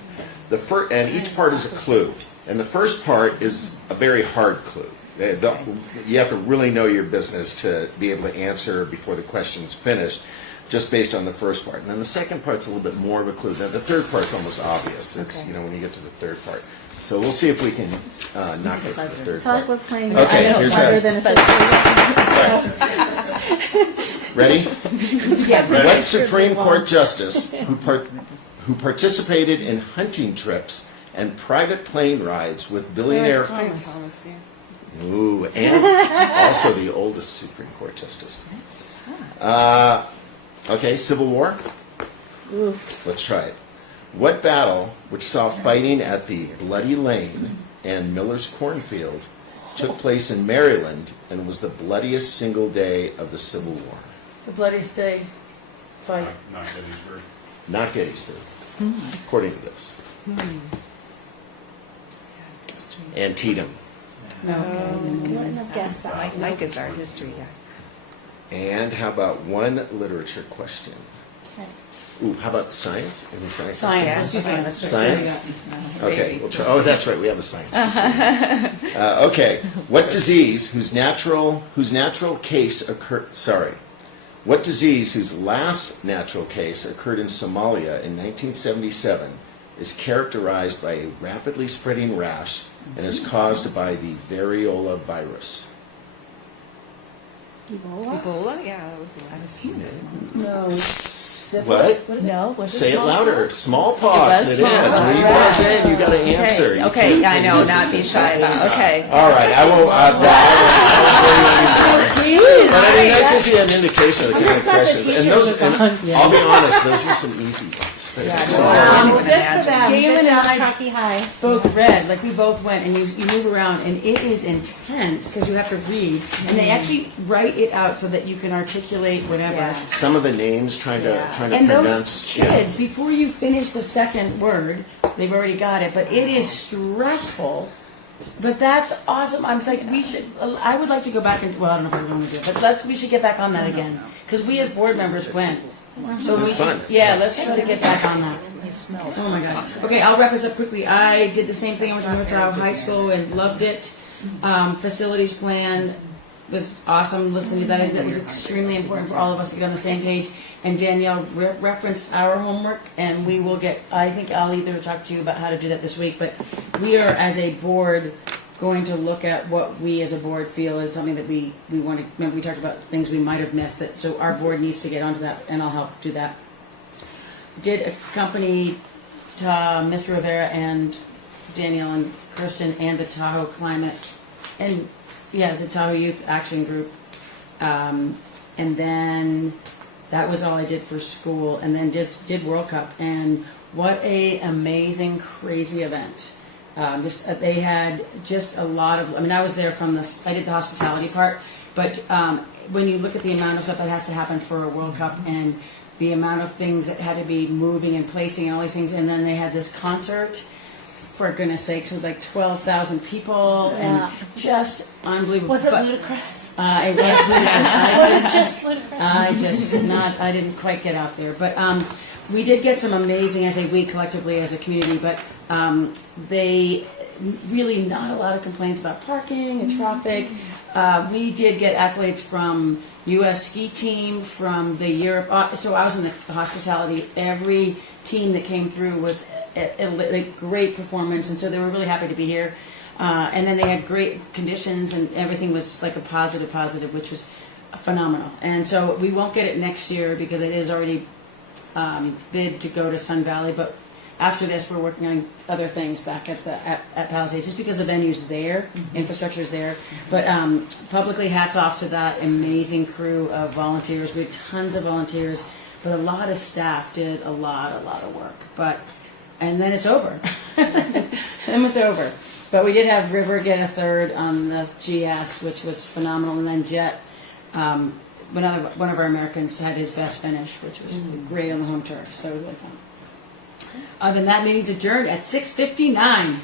And each part is a clue. And the first part is a very hard clue. You have to really know your business to be able to answer before the question's finished, just based on the first part. And then the second part's a little bit more of a clue. Now the third part's almost obvious. It's when you get to the third part. So we'll see if we can knock it to the third part. I feel like we're playing here's harder than Ready? What Supreme Court justice who participated in hunting trips and private plane rides with billionaire... Thomas, yeah. Ooh, and also the oldest Supreme Court justice. Okay, Civil War? Oof. Let's try it. What battle, which saw fighting at the Bloody Lane and Miller's Cornfield, took place in Maryland and was the bloodiest single day of the Civil War? The bloodiest day fight. Not Gettysburg. Not Gettysburg, according to this. Antietam. I wouldn't have guessed that. Mike is our history guy. And how about one literature question? Okay. Ooh, how about science? Any science? Science. Let's do science. Science? Okay, we'll try. Oh, that's right. We have a science teacher. Okay. What disease whose natural case occurred? Sorry. What disease whose last natural case occurred in Somalia in 1977 is characterized by a rapidly spreading rash and is caused by the variola virus? Ebola? Yeah. I've seen this. No. What? No. Was it Say it smallpox? louder. Smallpox. It is. Smallpox. When you buzz in, you got to answer. You Okay, can't I know, listen not to be it. shy about. Okay. All right, I won't. I won't worry you anymore. But I mean, that gives you an indication of the kind of questions. And those, and I'll be honest, those were some easy ones. Good for them. Galen Good and job, I Truckee High. both read, like we both went, and you move around, and it is intense because you have to read, and they actually write it out so that you can articulate whatever. Yeah. Some of the names trying to And those pronounce. kids, before you finish the second word, they've already got it. But it is stressful. But that's awesome. I'm like, I would like to go back and, well, I don't know if we're going to do it, but we should get back on that again. Because we as board members went. So It's fun. Yeah, let's try to get back on that. Oh my God. Okay, I'll wrap this up quickly. I did the same thing. I went to North Tahoe High School and loved it. Facilities plan was awesome. Listening to that, that was extremely important for all of us to get on the same page. And Danielle referenced our homework, and we will get, I think I'll either talk to you about how to do that this week, but we are, as a board, going to look at what we as a board feel is something that we want to, remember we talked about things we might have missed, that so our board needs to get onto that, and I'll help do that. Did accompany Mr. Rivera and Danielle and Kirsten and the Tahoe Climate, and the Tahoe Youth Action Group, and then that was all I did for school, and then just did World Cup, and what a amazing, crazy event. They had just a lot of, I mean, I was there I did the hospitality part, but when you look at the amount of stuff that has to happen for a World Cup and the amount of things that had to be moving and placing and all these things, and then they had this concert, for goodness sakes, with like 12,000 people, and just unbelievable. Was it ludicrous? It was ludicrous. Was it just ludicrous? I just could not, I didn't quite get out there. But we did get some amazing, as a we collectively, as a community, but They really not a lot of complaints about parking and traffic. We did get accolades from U.S. ski team, from the Europe. So I was in the hospitality. Every team that came through was a great performance, and so they were really happy to be here. And then they had great conditions, and everything was like a positive, which was phenomenal. And so we won't get it next year because it is already bid to go to Sun Valley, but after this, we're working on other things back at Palisades, just because the venue's there, infrastructure's there. But publicly, hats off to that amazing crew of volunteers. We had tons of volunteers, but a lot of staff did a lot of work. And then it's over. Then it's over. But we did have River get a third on the GS, which was phenomenal, and then Jet. One of our Americans had his best finish, which was great on the home turf. So it was really fun. Other than that, meeting's adjourned at 6:59.